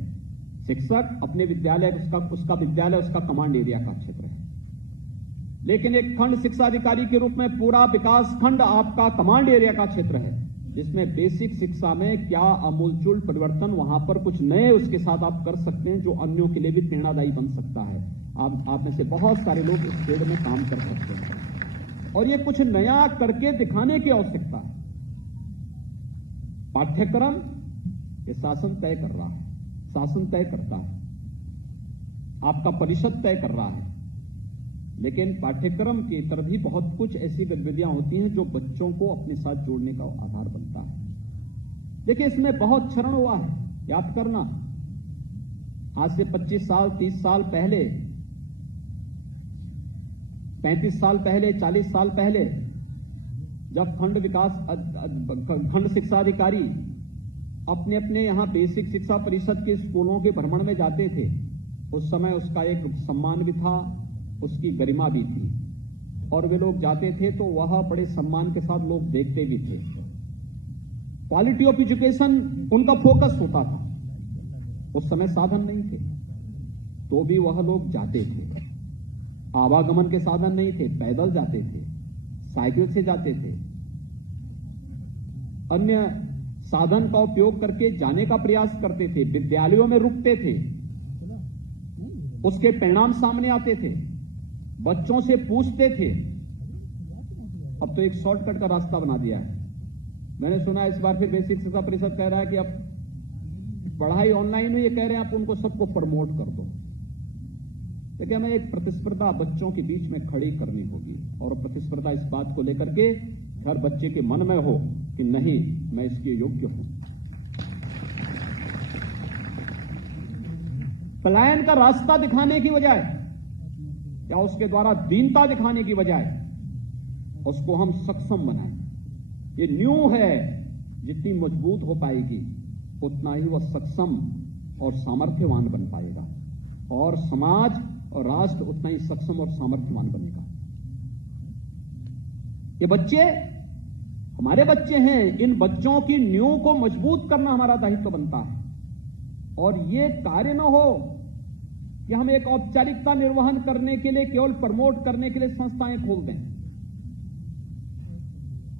शिक्षक अपने विद्यालय, उसका विद्यालय उसका कमांड एरिया का क्षेत्र है। लेकिन एक खंड शिक्षा अधिकारी के रूप में पूरा विकास खंड आपका कमांड एरिया का क्षेत्र है, जिसमें बेसिक शिक्षा में क्या आमूलचूल परिवर्तन, वहां पर कुछ नए उसके साथ आप कर सकते हैं जो अन्यों के लिए भी प्रेरणादायी बन सकता है। आप में से बहुत सारे लोग इस फील्ड में काम कर सकते हैं और ये कुछ नया करके दिखाने की आवश्यकता है। पाठ्यक्रम ये शासन तय कर रहा है, शासन तय करता है, आपका परिषद तय कर रहा है, लेकिन पाठ्यक्रम की तरफ भी बहुत कुछ ऐसी गतिविधियां होती हैं जो बच्चों को अपने साथ जोड़ने का आधार बनता है। देखिए, इसमें बहुत क्षरण हुआ है, याद करना, आज से 25 साल 30 साल पहले, 35 साल पहले, 40 साल पहले जब खंड शिक्षा अधिकारी अपने अपने यहां बेसिक शिक्षा परिषद के स्कूलों के भ्रमण में जाते थे, उस समय उसका एक सम्मान भी था, उसकी गरिमा भी थी, और वे लोग जाते थे तो वह बड़े सम्मान के साथ लोग देखते भी थे। क्वालिटी ऑफ एजुकेशन उनका फोकस होता था। उस समय साधन नहीं थे तो भी वह लोग जाते थे। आवागमन के साधन नहीं थे, पैदल जाते थे, साइकिल से जाते थे, अन्य साधन का उपयोग करके जाने का प्रयास करते थे, विद्यालयों में रुकते थे, उसके परिणाम सामने आते थे, बच्चों से पूछते थे। अब तो एक शॉर्टकट का रास्ता बना दिया है। मैंने सुना इस बार फिर बेसिक शिक्षा परिषद कह रहा है कि अब पढ़ाई ऑनलाइन हुई, ये कह रहे हैं आप उनको सबको प्रमोट कर दो। लेकिन हमें एक प्रतिस्पर्धा बच्चों के बीच में खड़ी करनी होगी, और प्रतिस्पर्धा इस बात को लेकर के हर बच्चे के मन में हो कि नहीं, मैं इसके योग्य हूं। पलायन का रास्ता दिखाने की बजाय या उसके द्वारा दीनता दिखाने की बजाय उसको हम सक्षम बनाएं। ये न्यू है, जितनी मजबूत हो पाएगी उतना ही वह सक्षम और सामर्थ्यवान बन पाएगा, और समाज और राष्ट्र उतना ही सक्षम और सामर्थ्यवान बनेगा। ये बच्चे हमारे बच्चे हैं, इन बच्चों की नींव को मजबूत करना हमारा दायित्व बनता है। और ये कार्य न हो कि हम एक औपचारिकता निर्वहन करने के लिए, केवल प्रमोट करने के लिए संस्थाएं खोल दें।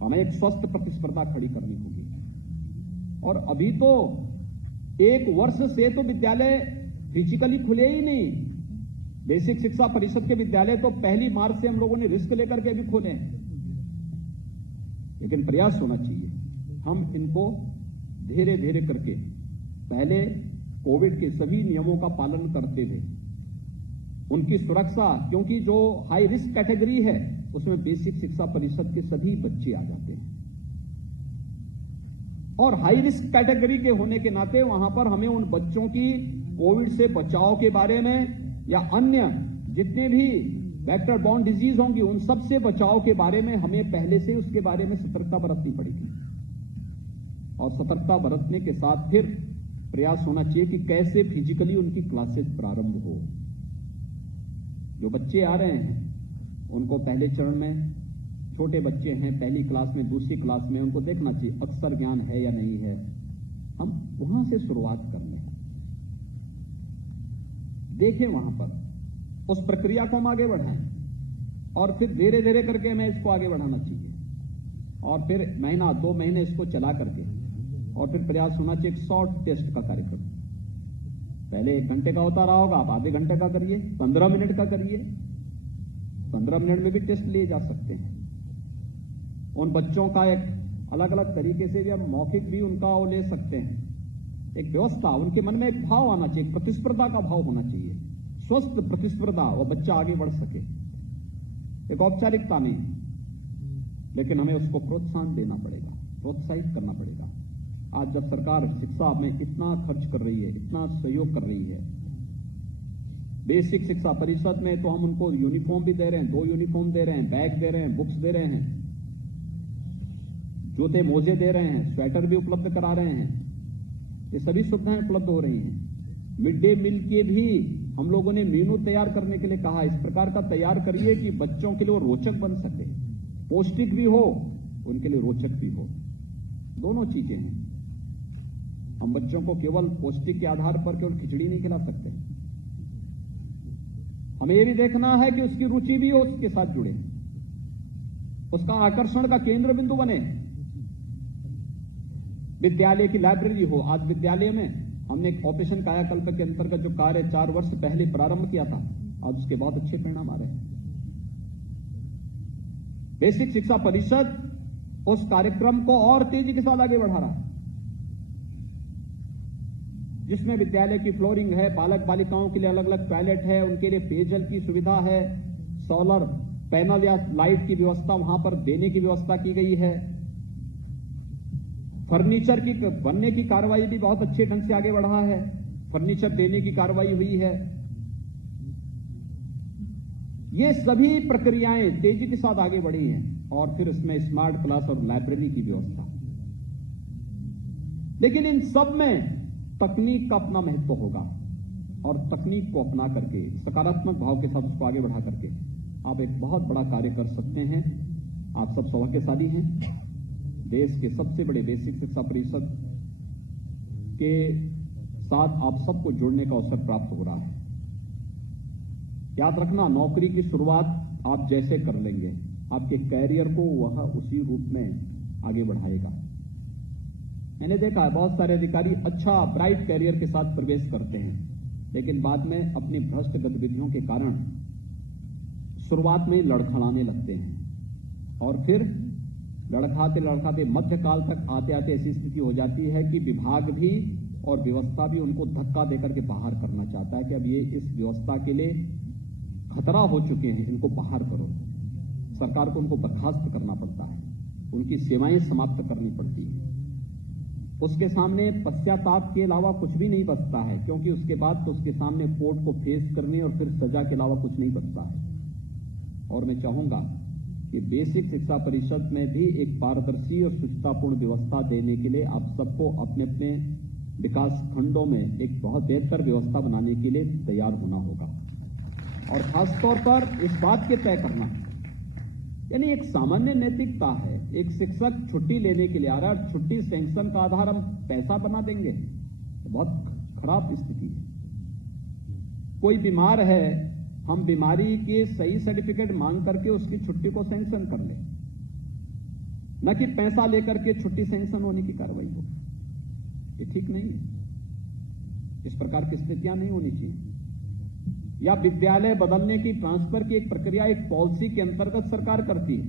हमें एक स्वस्थ प्रतिस्पर्धा खड़ी करनी होगी। और अभी तो एक वर्ष से तो विद्यालय फिजिकली खुले ही नहीं। बेसिक शिक्षा परिषद के विद्यालय तो 1 मार्च से हम लोगों ने रिस्क लेकर के अभी खोले हैं, लेकिन प्रयास होना चाहिए। हम इनको धीरे धीरे करके, पहले कोविड के सभी नियमों का पालन करते थे, उनकी सुरक्षा, क्योंकि जो हाई रिस्क कैटेगरी है उसमें बेसिक शिक्षा परिषद के सभी बच्चे आ जाते हैं, और हाई रिस्क कैटेगरी के होने के नाते वहां पर हमें उन बच्चों की कोविड से बचाव के बारे में या अन्य जितने भी वेक्टर बॉर्न डिजीज होंगी उन सब से बचाव के बारे में हमें पहले से उसके बारे में सतर्कता बरतनी पड़ेगी। और सतर्कता बरतने के साथ फिर प्रयास होना चाहिए कि कैसे फिजिकली उनकी क्लासेस प्रारंभ हो। जो बच्चे आ रहे हैं उनको पहले चरण में, छोटे बच्चे हैं, पहली क्लास में, दूसरी क्लास में, उनको देखना चाहिए अक्षर ज्ञान है या नहीं है। हम वहां से शुरुआत कर लें, देखें वहां पर, उस प्रक्रिया को हम आगे बढ़ाएं, और फिर धीरे धीरे करके हमें इसको आगे बढ़ाना चाहिए। और फिर महीना 2 महीने इसको चला करके, और फिर प्रयास होना चाहिए एक शॉर्ट टेस्ट का कार्यक्रम। पहले 1 घंटे का होता रहा होगा, आप आधे घंटे का करिए, 15 मिनट का करिए। 15 मिनट में भी टेस्ट लिए जा सकते हैं। उन बच्चों का एक अलग अलग तरीके से भी हम मौखिक भी उनका वो ले सकते हैं। एक व्यवस्था, उनके मन में एक भाव आना चाहिए, प्रतिस्पर्धा का भाव होना चाहिए, स्वस्थ प्रतिस्पर्धा, वो बच्चा आगे बढ़ सके। एक औपचारिकता नहीं, लेकिन हमें उसको प्रोत्साहन देना पड़ेगा, प्रोत्साहित करना पड़ेगा। आज जब सरकार शिक्षा में इतना खर्च कर रही है, इतना सहयोग कर रही है, बेसिक शिक्षा परिषद में तो हम उनको यूनिफॉर्म भी दे रहे हैं, 2 यूनिफॉर्म दे रहे हैं, बैग दे रहे हैं, बुक्स दे रहे हैं, जूते मोजे दे रहे हैं, स्वेटर भी उपलब्ध करा रहे हैं। ये सभी सुविधाएं उपलब्ध हो रही हैं। मिड डे मील के भी हम लोगों ने मेनू तैयार करने के लिए कहा, इस प्रकार का तैयार करिए कि बच्चों के लिए वो रोचक बन सके, पौष्टिक भी हो, उनके लिए रोचक भी हो। दोनों चीजें हैं। हम बच्चों को केवल पौष्टिक के आधार पर केवल खिचड़ी नहीं खिला सकते, हमें यह भी देखना है कि उसकी रुचि भी हो, उसके साथ जुड़े, उसका आकर्षण का केंद्र बिंदु बने। विद्यालय की लाइब्रेरी हो। आज विद्यालय में हमने एक ऑपरेशन कायाकल्प के अंतर्गत जो कार्य 4 वर्ष पहले प्रारंभ किया था, आज उसके बहुत अच्छे परिणाम आ रहे हैं। बेसिक शिक्षा परिषद उस कार्यक्रम को और तेजी के साथ आगे बढ़ा रहा है, जिसमें विद्यालय की फ्लोरिंग है, बालक बालिकाओं के लिए अलग अलग टॉयलेट है, उनके लिए पेयजल की सुविधा है, सोलर पैनल या लाइट की व्यवस्था वहां पर देने की व्यवस्था की गई है। फर्नीचर की बनने की कार्रवाई भी बहुत अच्छे ढंग से आगे बढ़ा है, फर्नीचर देने की कार्रवाई हुई है। ये सभी प्रक्रियाएं तेजी के साथ आगे बढ़ी हैं। और फिर इसमें स्मार्ट क्लास और लाइब्रेरी की व्यवस्था। लेकिन इन सब में तकनीक का अपना महत्व होगा, और तकनीक को अपना करके सकारात्मक भाव के साथ उसको आगे बढ़ा करके आप एक बहुत बड़ा कार्य कर सकते हैं। आप सब सौभाग्यशाली हैं। देश के सबसे बड़े बेसिक शिक्षा परिषद के साथ आप सबको जुड़ने का अवसर प्राप्त हो रहा है। याद रखना, नौकरी की शुरुआत आप जैसे कर लेंगे, आपके कैरियर को वह उसी रूप में आगे बढ़ाएगा। मैंने देखा है बहुत सारे अधिकारी अच्छा ब्राइट कैरियर के साथ प्रवेश करते हैं, लेकिन बाद में अपनी भ्रष्ट गतिविधियों के कारण शुरुआत में लड़खड़ाने लगते हैं, और फिर लड़खाते लड़खाते मध्यकाल तक आते आते ऐसी स्थिति हो जाती है कि विभाग भी और व्यवस्था भी उनको धक्का देकर के बाहर करना चाहता है कि अब ये इस व्यवस्था के लिए खतरा हो चुके हैं, इनको बाहर करो। सरकार को उनको बर्खास्त करना पड़ता है, उनकी सेवाएं समाप्त करनी पड़ती है। उसके सामने पश्चाताप के अलावा कुछ भी नहीं बचता है, क्योंकि उसके बाद तो उसके सामने कोर्ट को फेस करने और फिर सजा के अलावा कुछ नहीं बचता है। और मैं चाहूंगा कि बेसिक शिक्षा परिषद में भी एक पारदर्शी और सुचितापूर्ण व्यवस्था देने के लिए आप सबको अपने अपने विकास खंडों में एक बहुत बेहतर व्यवस्था बनाने के लिए तैयार होना होगा। और खासतौर पर इस बात के तय करना, यानी एक सामान्य नैतिकता है, एक शिक्षक छुट्टी लेने के लिए आ रहा है, छुट्टी सैंक्शन का आधार हम पैसा बना देंगे, तो बहुत खराब स्थिति है। कोई बीमार है, हम बीमारी के सही सर्टिफिकेट मांग करके उसकी छुट्टी को सैंक्शन कर ले, न कि पैसा लेकर के छुट्टी सैंक्शन होने की कार्रवाई हो। ये ठीक नहीं है। इस प्रकार की स्थितियां नहीं होनी चाहिए। या विद्यालय बदलने की, ट्रांसफर की एक प्रक्रिया एक पॉलिसी के अंतर्गत सरकार करती है,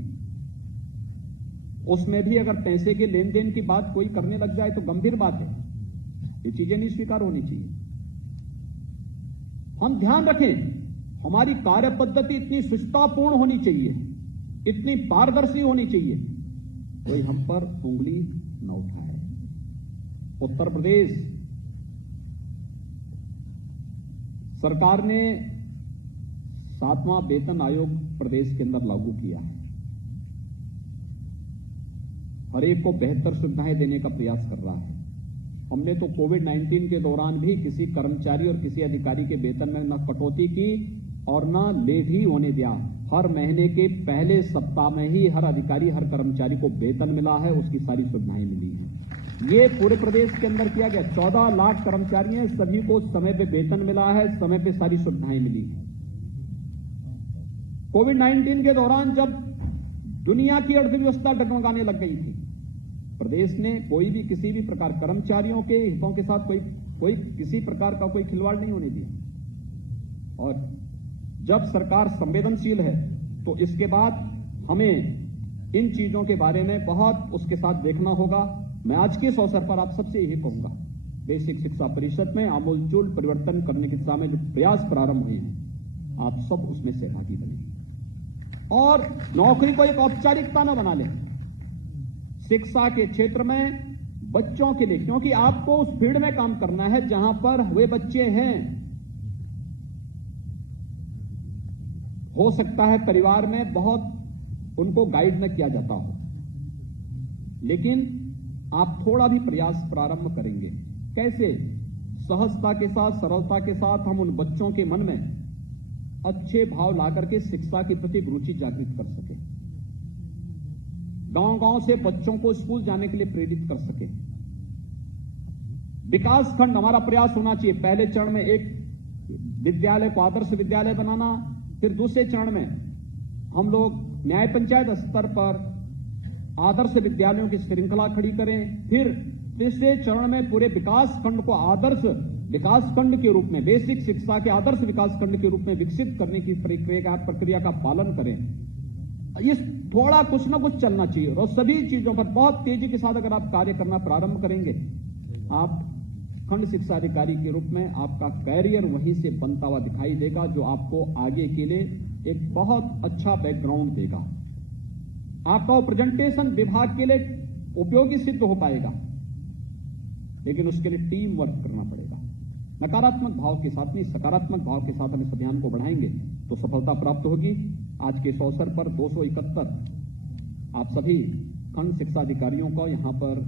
उसमें भी अगर पैसे के लेन देन की बात कोई करने लग जाए तो गंभीर बात है। ये चीजें नहीं स्वीकार होनी चाहिए। हम ध्यान रखें, हमारी कार्य पद्धति इतनी सुचितापूर्ण होनी चाहिए, इतनी पारदर्शी होनी चाहिए, कोई हम पर उंगली न उठाए। उत्तर प्रदेश सरकार ने 7वां वेतन आयोग प्रदेश के अंदर लागू किया है। हर एक को बेहतर सुविधाएं देने का प्रयास कर रहा है। हमने तो कोविड-19 के दौरान भी किसी कर्मचारी और किसी अधिकारी के वेतन में न कटौती की और न लेट ही होने दिया। हर महीने के पहले सप्ताह में ही हर अधिकारी, हर कर्मचारी को वेतन मिला है, उसकी सारी सुविधाएं मिली हैं। ये पूरे प्रदेश के अंदर किया गया। 14 लाख कर्मचारी हैं, सभी को समय पे वेतन मिला है, समय पे सारी सुविधाएं मिली हैं। कोविड-19 के दौरान जब दुनिया की अर्थव्यवस्था डगमगाने लग गई थी, प्रदेश ने कोई भी किसी भी प्रकार कर्मचारियों के हितों के साथ कोई किसी प्रकार का कोई खिलवाड़ नहीं होने दिया। और जब सरकार संवेदनशील है तो इसके बाद हमें इन चीजों के बारे में बहुत उसके साथ देखना होगा। मैं आज के इस अवसर पर आप सबसे यही कहूंगा, बेसिक शिक्षा परिषद में आमूलचूल परिवर्तन करने की दिशा में जो प्रयास प्रारंभ हुए हैं, आप सब उसमें सहभागी बने और नौकरी को एक औपचारिकता न बना लें। शिक्षा के क्षेत्र में बच्चों के लिए, क्योंकि आपको उस फील्ड में काम करना है जहां पर वे बच्चे हैं। हो सकता है परिवार में बहुत उनको गाइड न किया जाता हो, लेकिन आप थोड़ा भी प्रयास प्रारंभ करेंगे, कैसे सहजता के साथ, सरलता के साथ हम उन बच्चों के मन में अच्छे भाव लाकर के शिक्षा के प्रति रुचि जागृत कर सके, गांव-गांव से बच्चों को स्कूल जाने के लिए प्रेरित कर सके। विकास खंड हमारा प्रयास होना चाहिए। पहले चरण में एक विद्यालय को आदर्श विद्यालय बनाना, फिर दूसरे चरण में हम लोग न्याय पंचायत स्तर पर आदर्श विद्यालयों की श्रृंखला खड़ी करें, फिर तीसरे चरण में पूरे विकास खंड को आदर्श विकास खंड के रूप में, बेसिक शिक्षा के आदर्श विकास खंड के रूप में विकसित करने की प्रक्रिया का पालन करें। इस थोड़ा कुछ ना कुछ चलना चाहिए और सभी चीजों पर बहुत तेजी के साथ अगर आप कार्य करना प्रारंभ करेंगे, आप खंड शिक्षा अधिकारी के रूप में आपका कैरियर वहीं से बनता हुआ दिखाई देगा, जो आपको आगे के लिए एक बहुत अच्छा बैकग्राउंड देगा। आपका प्रेजेंटेशन विभाग के लिए उपयोगी सिद्ध हो पाएगा, लेकिन उसके लिए टीम वर्क करना पड़ेगा। नकारात्मक भाव के साथ नहीं, सकारात्मक भाव के साथ हम इस अभियान को बढ़ाएंगे तो सफलता प्राप्त होगी। आज के इस अवसर पर 271 आप सभी खंड शिक्षा अधिकारियों को यहां पर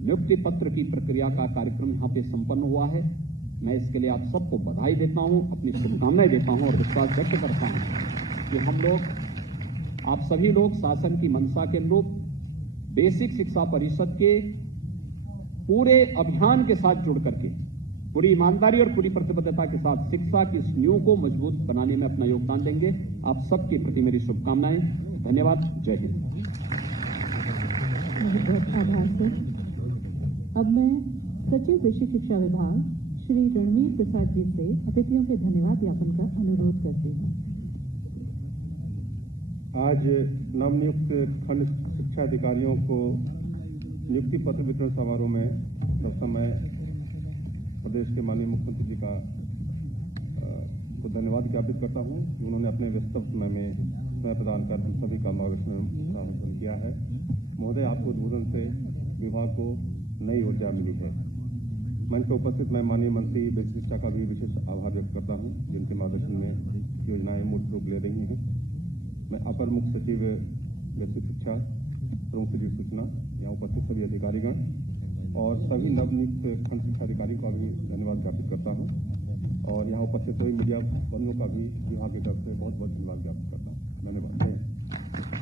नियुक्ति पत्र की प्रक्रिया का कार्यक्रम यहां पे संपन्न हुआ है। मैं इसके लिए आप सबको बधाई देता हूं, अपनी शुभकामनाएं देता हूं और विश्वास व्यक्त करता हूं कि हम लोग, आप सभी लोग शासन की मंशा के अनुरूप बेसिक शिक्षा परिषद के पूरे अभियान के साथ जुड़ करके पूरी ईमानदारी और पूरी प्रतिबद्धता के साथ शिक्षा की इस नींव को मजबूत बनाने में अपना योगदान देंगे। आप सबके प्रति मेरी शुभकामनाएं। धन्यवाद। जय हिंद। बहुत आभार सर। अब मैं सचिव बेसिक शिक्षा विभाग श्री रणवीर प्रसाद जी से अतिथियों के धन्यवाद ज्ञापन का अनुरोध करती हूँ। आज नवनियुक्त खंड शिक्षा अधिकारियों को नियुक्ति पत्र वितरण समारोह में प्रथम मैं प्रदेश के माननीय मुख्यमंत्री जी का को धन्यवाद ज्ञापित करता हूं कि उन्होंने अपने व्यस्त समय में समय प्रदान कर हम सभी का मार्गदर्शन किया है। महोदय, आपको उद्बोधन से विभाग को नई ऊर्जा मिली है। मंच पर उपस्थित मैं माननीय मंत्री बेसिक शिक्षा का भी विशेष आभार व्यक्त करता हूं, जिनके मार्गदर्शन में योजनाएं मूर्त रूप ले रही हैं। मैं अपर मुख्य सचिव बेसिक शिक्षा, प्रमुख सचिव सूचना, यहाँ उपस्थित सभी अधिकारीगण और सभी नवनियुक्त खंड शिक्षा अधिकारी का भी धन्यवाद ज्ञापित करता हूँ और यहाँ उपस्थित सभी मीडिया कर्मियों का भी विभाग की तरफ से बहुत बहुत धन्यवाद ज्ञापित करता हूँ। धन्यवाद।